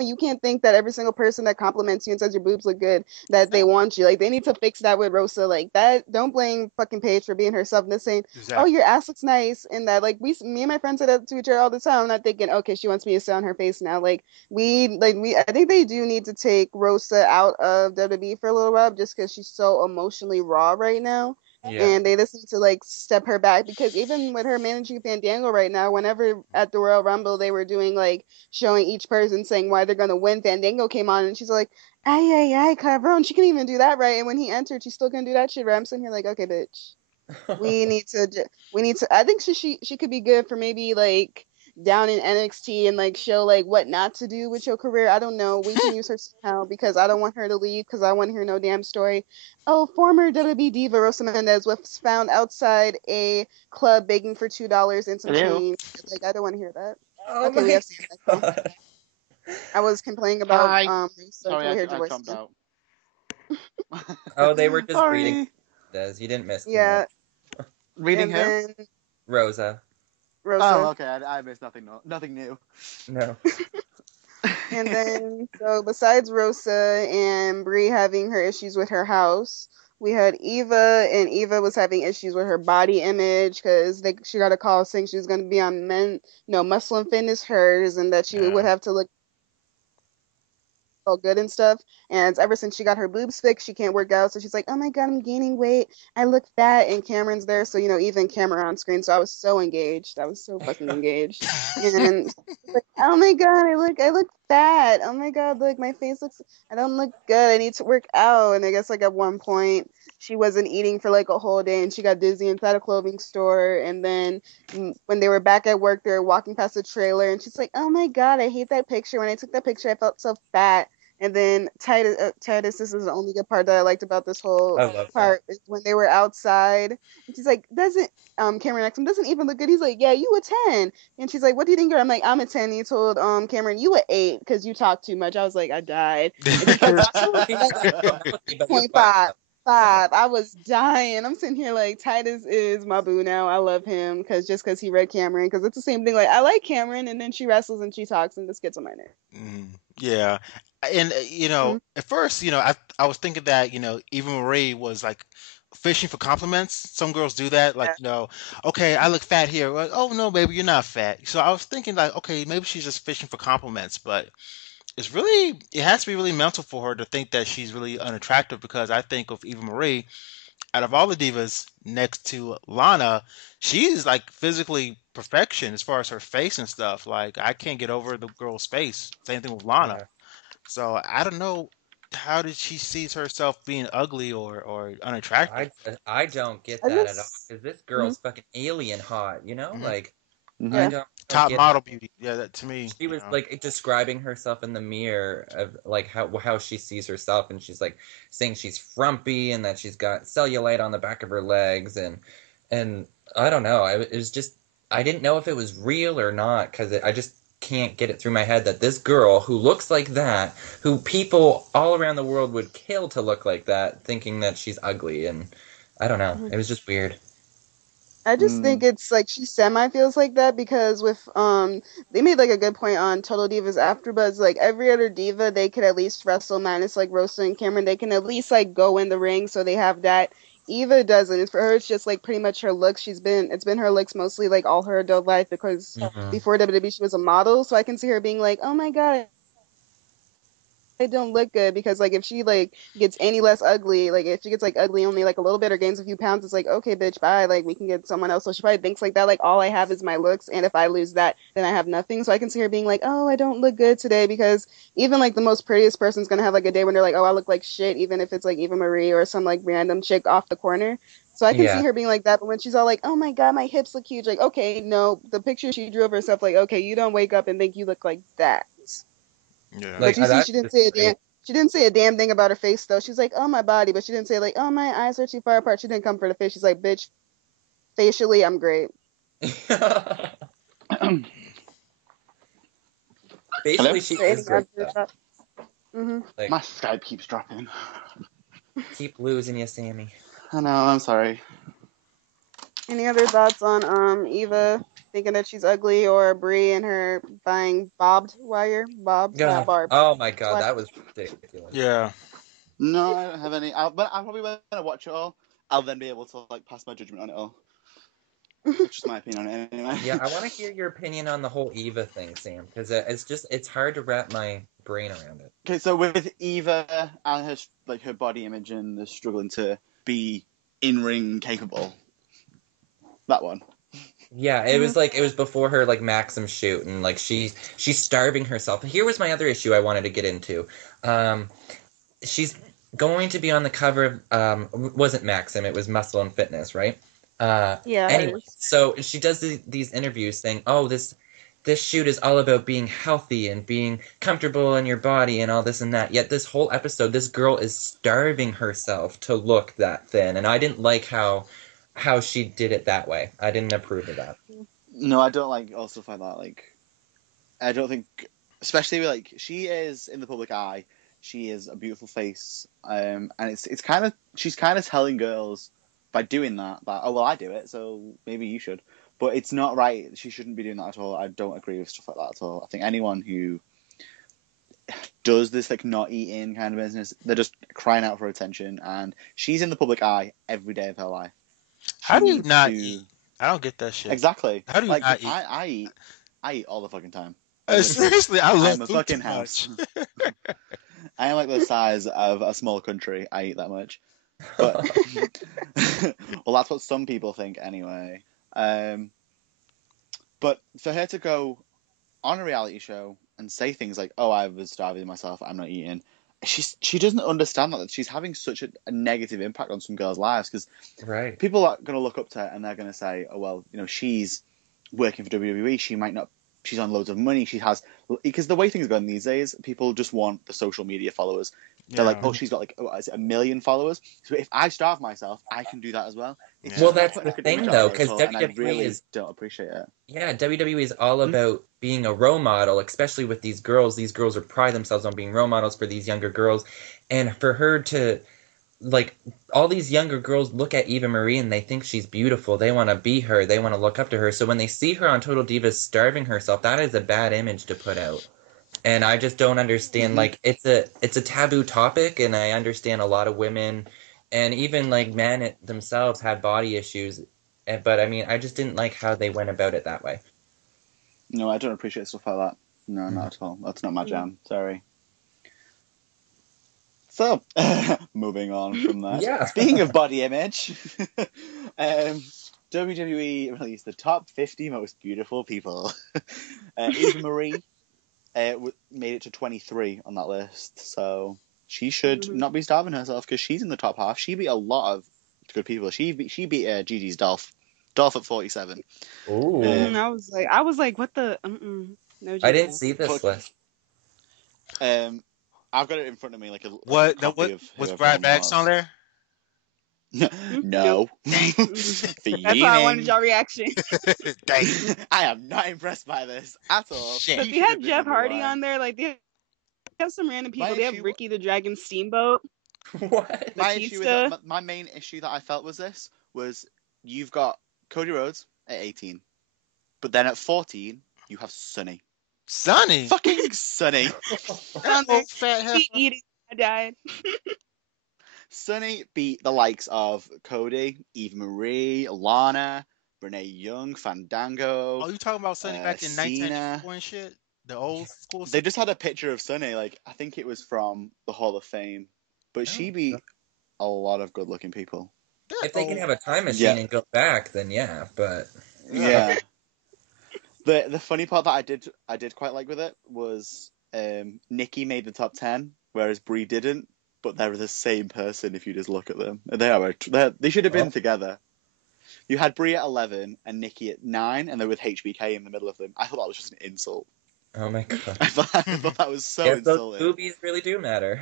You can't think that every single person that compliments you and says your boobs look good that they want you. Like they need to fix that with Rosa. Like that. Don't blame fucking Paige for being herself and just saying, "Oh, Exactly. your ass looks nice," and that me and my friends say that to each other all the time. I'm not thinking, okay, she wants me to sit on her face now. I think they do need to take Rosa out of WWE for a little while just because she's so emotionally raw right now. Yeah. And they just need to like step her back because even with her managing Fandango right now, whenever at the Royal Rumble they were doing like showing each person saying why they're gonna win. Fandango came on and she's like, "Ay ay ay, cabrón." She can even do that right. And when he entered, she's still gonna do that shit right. I'm sitting here like, okay, bitch. We need to. I think she could be good for maybe like down in NXT and like show like what not to do with your career. I don't know. We can use her somehow because I don't want her to leave because I want to hear no damn story. Oh, former WWE diva Rosa Mendez was found outside a club begging for $2 and some Hello. change. Like I don't want to hear that. Oh Okay, we my have seen that though. God. I was complaining about Hi. Rosa Sorry, until we heard your I voice dropped again. out. Oh, they were just reading Sorry. Des. You didn't miss too Yeah, much. Reading and who? then Rosa. Oh, Rosa. okay. I missed nothing. Nothing new. No. And then, so besides Rosa and Brie having her issues with her house, we had Eva, and Eva was having issues with her body image because she got a call saying she was going to be on Muscle and Fitness hers, and that she would Yeah. have to look all good and stuff. And ever since she got her boobs fixed, she can't work out. So she's like, "Oh my god, I'm gaining weight. I look fat." And Cameron's there, so even Cameron on screen. So I was so engaged. I was so fucking engaged. And she's like, "Oh my god, I look fat. Oh my god, look, my face looks. I don't look good. I need to work out." And I guess like at one point she wasn't eating for like a whole day, and she got dizzy inside a clothing store. And then when they were back at work, they were walking past a trailer, and she's like, "Oh my god, I hate that picture. When I took that picture, I felt so fat." And then Titus, this is the only good part that I liked about this whole I love part, is when they were outside. And she's like, Cameron asked him, doesn't even look good. He's like, yeah, you a 10. And she's like, what do you think you're? I'm like, I'm a 10. He told Cameron, you a 8 because you talk too much. I was like, I died. And she kept talking, that. 0.5. I was dying. I'm sitting here like, Titus is my boo now. I love him because he read Cameron. Because it's the same thing. Like, I like Cameron, and then she wrestles and she talks and this gets on my nerves. Yeah, and Mhm. at first, I was thinking that Eva Marie was like fishing for compliments. Some girls do that, like Yeah. okay, I look fat here. Well, oh no, baby, you're not fat. So I was thinking like, okay, maybe she's just fishing for compliments, but it has to be really mental for her to think that she's really unattractive because I think of Eva Marie, out of all the divas next to Lana, she's like physically perfection as far as her face and stuff. Like I can't get over the girl's face. Same thing with Lana. Yeah. So I don't know how did she sees herself being ugly or unattractive. I don't get I that at all just, because this mhm, girl's fucking alien hot, Hmm. Like I Hmm. yeah. don't Top get model beauty. Yeah, that to me. she was like describing herself in the mirror of like how she sees herself, and she's like saying she's frumpy and that she's got cellulite on the back of her legs, and I don't know. It was just I didn't know if it was real or not because I just can't get it through my head that this girl who looks like that, who people all around the world would kill to look like that, thinking that she's ugly, and I don't know. Mhm. It was just weird. I just think it's like she semi feels like that because with they made like a good point on Total Divas Afterbuzz. Like every other diva, they could at least wrestle minus like Rosa and Cameron. They can at least like go in the ring, so they have that. Eva doesn't. It's for her. It's just like pretty much her looks. It's been her looks mostly like all her adult life because Hmm. before WWE she was a model. So I can see her being like, oh my god, they don't look good because like if she like gets any less ugly, like if she gets like ugly only like a little bit or gains a few pounds, it's like okay, bitch, bye. Like we can get someone else. So she probably thinks like that. Like all I have is my looks, and if I lose that, then I have nothing. So I can see her being like, oh, I don't look good today because even like the most prettiest person's gonna have like a day when they're like, oh, I look like shit, even if it's like Eva Marie or some like random chick off the corner. So I can see Yeah. her being like that, but when she's all like, "Oh my God, my hips look huge," like, okay, no, the picture she drew of herself, like, okay, you don't wake up and think you look like that. Yeah. But Like you see, that's she didn't just say a damn. great. She didn't say a damn thing about her face though. She's like, "Oh my body," but she didn't say like, "Oh my eyes are too far apart." She didn't come for the face. She's like, "Bitch, facially, I'm great." Hello? Basically, she But is any great other though. thoughts? Mm-hmm. Like My Skype keeps dropping. keep losing you, Sammy. I know, I'm sorry. Any other thoughts on Eva thinking that she's ugly or Brie and her buying bobbed wire, bobbed, not God. barbed Oh my God, wire? that was ridiculous. Yeah. No, I don't have any. But I'll probably when I watch it all, I'll then be able to like pass my judgment on it all. That's just my opinion on it anyway. Yeah, I want to hear your opinion on the whole Eva thing, Sam, because it's hard to wrap my brain around it. Okay, so with Eva and her body image and the struggling to be in ring capable, that one. Yeah, it was before her like Maxim shoot, and like she's starving herself. Here was my other issue I wanted to get into. Um, she's going to be on the cover of wasn't Maxim, it was Muscle and Fitness, right? Yeah, it Anyway, is. so she does these interviews saying, "Oh, this shoot is all about being healthy and being comfortable in your body and all this and that." Yet this whole episode, this girl is starving herself to look that thin, and I didn't like how she did it that way. I didn't approve of that. No, I don't like also find that like I don't think, especially like she is in the public eye. She is a beautiful face, and it's kind of she's kind of telling girls by doing that oh well I do it so maybe you should, but it's not right. She shouldn't be doing that at all. I don't agree with stuff like that at all. I think anyone who does this like not eating kind of business, they're just crying out for attention, and she's in the public eye every day of her life. How She do you needs not to eat? I don't get that shit. exactly How do you like not eat? I eat all the fucking time. Literally. Seriously, I love I'm a food fucking too house. much. I am like the size of a small country. I eat that much. But well, that's what some people think anyway. But for her to go on a reality show and say things like, "Oh, I was starving myself. I'm not eating," she doesn't understand that she's having such a negative impact on some girls' lives because Right. people are going to look up to her and they're going to say, "Oh well, she's working for WWE. she's on loads of money. She has, because the way things are going these days, people just want the social media followers. They're like, oh, she's got like, is it 1 million followers? So if I starve myself, I can do that as well. It's Yeah. Well, just that's putting the a good thing, image out though, there as because well, and I WWE really is don't appreciate it. Yeah, WWE is all about being a role model, especially with these girls. These girls are pride themselves on being role models for these younger girls, and for her to like all these younger girls look at Eva Marie and they think she's beautiful. They want to be her. They want to look up to her. So when they see her on Total Divas starving herself, that is a bad image to put out. And I just don't understand. Like it's a taboo topic, and I understand a lot of women and even like men themselves had body issues. But I mean, I just didn't like how they went about it that way. No, I don't appreciate stuff like that. No, not at all. That's not my jam. Sorry. So, moving on from that. Yeah. Speaking of body image, WWE released the top 50 most beautiful people. Eva Marie made it to 23 on that list, so she should not be starving herself because she's in the top half. She beat a lot of good people. She beat Gigi's Dolph at 47. Ooh. I was like, what the? No, I didn't Jesus. see this list. I've got it in front of me, like a What copy of was who Brad everyone Baggs on there? No. That's why I wanted your reaction. Dang. I am not impressed by this at all. Shit. But He they should have had been Jeff number Hardy one. on there. Like they have some random people. My They have issue- Ricky the Dragon Steamboat. What? Batista. My main issue that I felt was you've got Cody Rhodes at 18, but then at 14 you have Sonny. Sonny. Fucking Sonny. Down there, Fat heifer. eating. I died. Sonny beat the likes of Cody, Eva Marie, Lana, Renee Young, Fandango. Oh, you talking about Sonny back in Cena. 1984 and shit? The old school. They just had a picture of Sonny, like I think it was from the Hall of Fame, but she beat a lot of good-looking people. If they can have a time machine Yeah. and go back, then yeah. But Yeah. The funny part that I did quite like with it was Nikki made the top 10, whereas Brie didn't. But they're the same person if you just look at them. They should have been together. You had Brie at 11 and Nikki at 9, and they're with HBK in the middle of them. I thought that was just an insult. oh my god, I thought that was so yes, those insulting. boobies really do matter.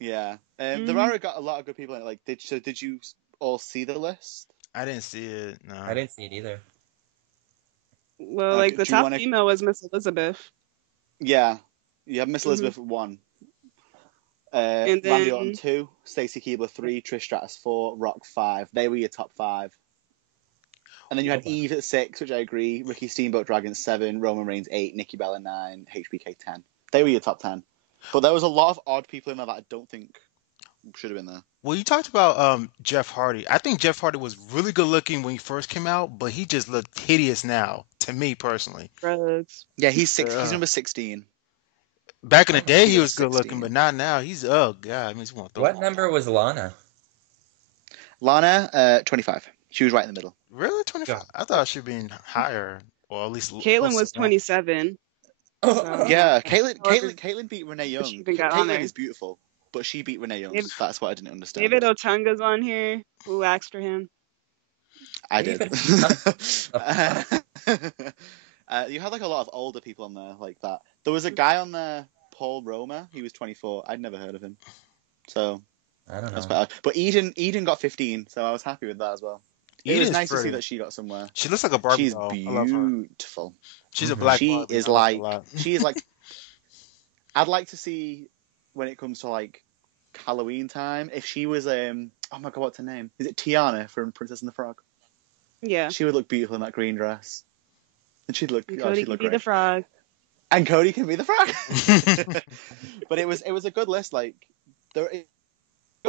Yeah. There are a lot of good people in it. Like, did you all see the list? I didn't see it. No. I didn't see it either. Well, like the do you top wanna- female was Miss Elizabeth. Yeah. You have Miss Elizabeth at 1. And Randy then- Orton 2, Stacey Keibler 3, Trish Stratus 4, Rock 5. They were your top 5. And then you had Eve at 6, which I agree. Ricky Steamboat Dragon at 7, Roman Reigns 8, Nikki Bella 9, HBK 10. They were your top 10. But there was a lot of odd people in there that I don't think should have been there. Well, you talked about Jeff Hardy. I think Jeff Hardy was really good looking when he first came out, but he just looked hideous now, to me personally. Drugs. Yeah, he's number 16. Back in the day, he He was was good looking, 16. but not now. He's God. I mean, he's one of those. What number was Lana? Lana, 25. She was right in the middle. Really, 25? I thought she'd been higher, or at least. Caitlyn was 27. So- Yeah, However, Caitlyn beat Renee Young. she even got on Caitlyn there. is beautiful, but she beat Renee Young. David- That's what I didn't understand. David Otunga's on here. Who asked for him? I did. David- You had like a lot of older people on there like that. There was a guy on there, Paul Roma. He was 24. I'd never heard of him. So I don't that's know. quite odd. But Eden got 15, so I was happy with that as well. It was Eden's nice to see pretty. that she got somewhere. She looks like a Barbie She's doll. I love her. beautiful. She's a black She Barbie. is I like her a like lot. she is like. I'd like to see when it comes to like Halloween time if she was oh my god, what's her name? Is it Tiana from Princess and the Frog? Yeah. She would look beautiful in that green dress, and she'd look. And Oh, Cody she'd can look be great. the frog. And Cody can be the frog. But it was a good list. Like go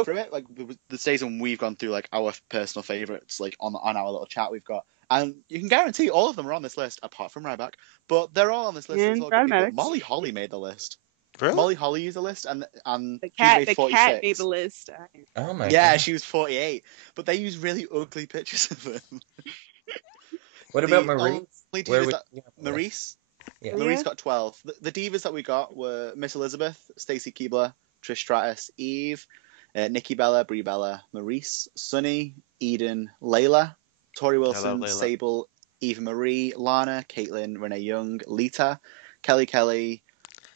through it. Like the days when we've gone through like our personal favorites, like on our little chat we've got, and you can guarantee all of them are on this list apart from Ryback. But they're all on this list. Yeah, It's all good people. Ryback's- Molly Holly made the list. Really? Molly Holly used the list, and The she cat. made The 46. cat made the list. Oh my Yeah, god. she was 48, but they used really ugly pictures of them. What about The Marie? only Where divas would that- Maurice. Yeah. Maurice got 12. The divas that we got were Miss Elizabeth, Stacey Keibler, Trish Stratus, Eve, Nikki Bella, Brie Bella, Maurice, Sunny, Eden, Layla, Tori Wilson, Layla. Sable, Eva Marie, Lana, Caitlin, Renee Young, Lita, Kelly.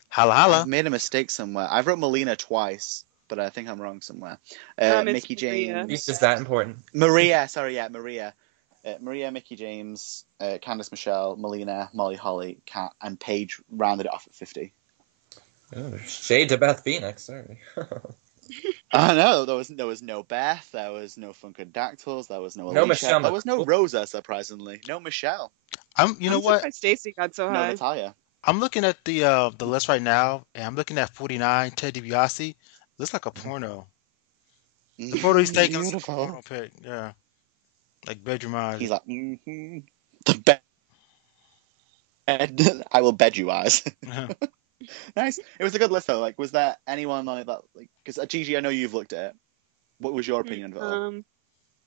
Holla holla. I've made a mistake somewhere. I've wrote Melina twice, but I think I'm wrong somewhere. It's Mickey Maria. James. Is that important? Maria, Maria, Mickey James, Candice Michelle, Melina, Molly Holly, Kat, and Paige rounded it off at 50. Oh, shade to Beth Phoenix. Sorry. I know there was no Beth, there was no Funkadactyls, there was no Alicia, No Michelle there was no Rosa, surprisingly, no Michelle, You know I'm what? surprised Stacy got so no high. Natalia. I'm looking at the list right now, and I'm looking at 49. Ted DiBiase. Looks like a porno. The photo he's taking is like a porno Beautiful. pic. Yeah, like bedroom eyes. He's like, the bed. I will bed you eyes. Nice. It was a good list though. Like, was there anyone on it that because Gigi, I know you've looked at it. What was your opinion of it all?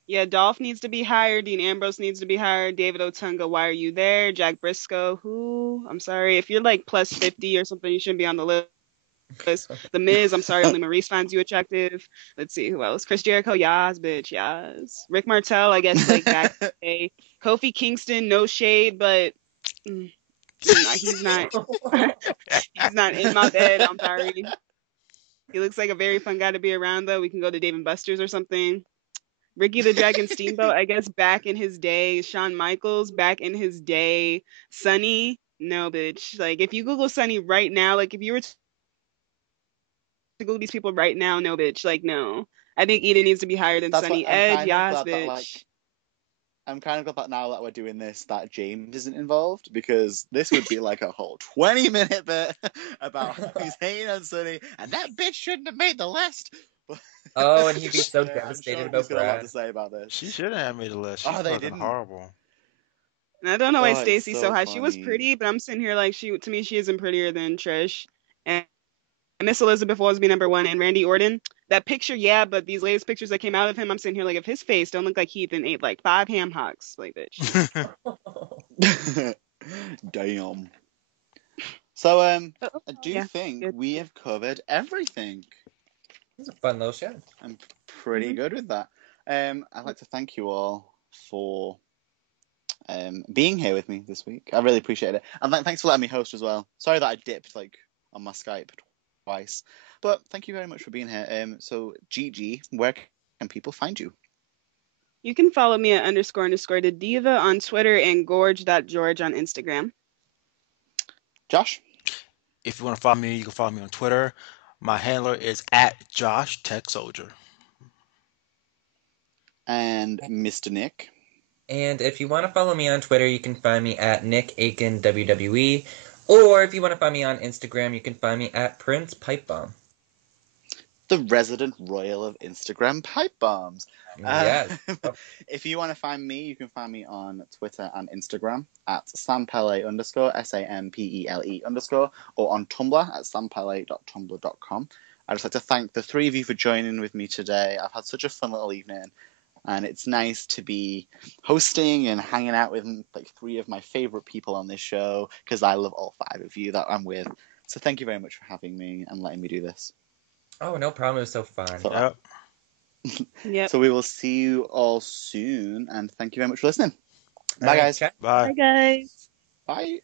Yeah, Dolph needs to be hired. Dean Ambrose needs to be hired. David Otunga, why are you there? Jack Briscoe, who? I'm sorry. If you're like plus 50 or something, you shouldn't be on the list. The Miz, I'm sorry, only Maurice finds you attractive. Let's see, who else? Chris Jericho, yas, bitch, yas. Rick Martel, I guess, like back in the day. Kofi Kingston, no shade, but he's not he's not in my bed, I'm sorry. He looks like a very fun guy to be around, though. We can go to Dave and Buster's or something. Ricky the Dragon Steamboat, I guess back in his day. Shawn Michaels, back in his day. Sonny, no, bitch. Like, if you Google Sonny right now, like, if you were to Google these people right now, no, bitch. Like, no. I think Eden needs to be higher than That's Sonny. what I'm Edge, kind of yas, glad that, bitch. like, I'm kind of glad that now that we're doing this, that James isn't involved, because this would be like a whole 20-minute bit about how he's hating on Sonny, and that bitch shouldn't have made the list. Oh, and he'd be so I'm devastated sure about he's got a lot to Brad. say about this. She shouldn't have made a list. Oh, She's they fucking didn't. horrible. And I don't know why Oh, it's Stacy's so so high. She was funny. pretty, but I'm sitting here like, to me, she isn't prettier than Trish. And Miss Elizabeth Wasby #1 and Randy Orton. That picture, yeah, but these latest pictures that came out of him, I'm sitting here like, if his face don't look like Heath and ate like 5 ham hocks, like, bitch. Damn. So, I do yeah, think good. we have covered everything. It's a fun little show. I'm pretty good with that. I'd like to thank you all for being here with me this week. I really appreciate it. And thanks for letting me host as well. Sorry that I dipped like on my Skype twice. But thank you very much for being here. So, Gigi, where can people find you? You can follow me at __ diva on Twitter and gorge.george on Instagram. Josh? If you want to follow me, you can follow me on Twitter. My handler is at Josh Tech Soldier. And Mr. Nick? And if you want to follow me on Twitter, you can find me at Nick Aiken WWE. Or if you want to find me on Instagram, you can find me at Prince Pipebomb. The resident royal of Instagram pipe bombs. Yes. If you want to find me, you can find me on Twitter and Instagram at sampele _, or on Tumblr at sampele.tumblr.com. I'd just like to thank the three of you for joining with me today. I've had such a fun little evening, and it's nice to be hosting and hanging out with like three of my favorite people on this show, because I love all five of you that I'm with. So thank you very much for having me and letting me do this. Oh, no problem. It was so fun. Yep. Yep. So we will see you all soon, and thank you very much for listening. Bye, All right, guys. check. Bye. Bye, guys. Bye.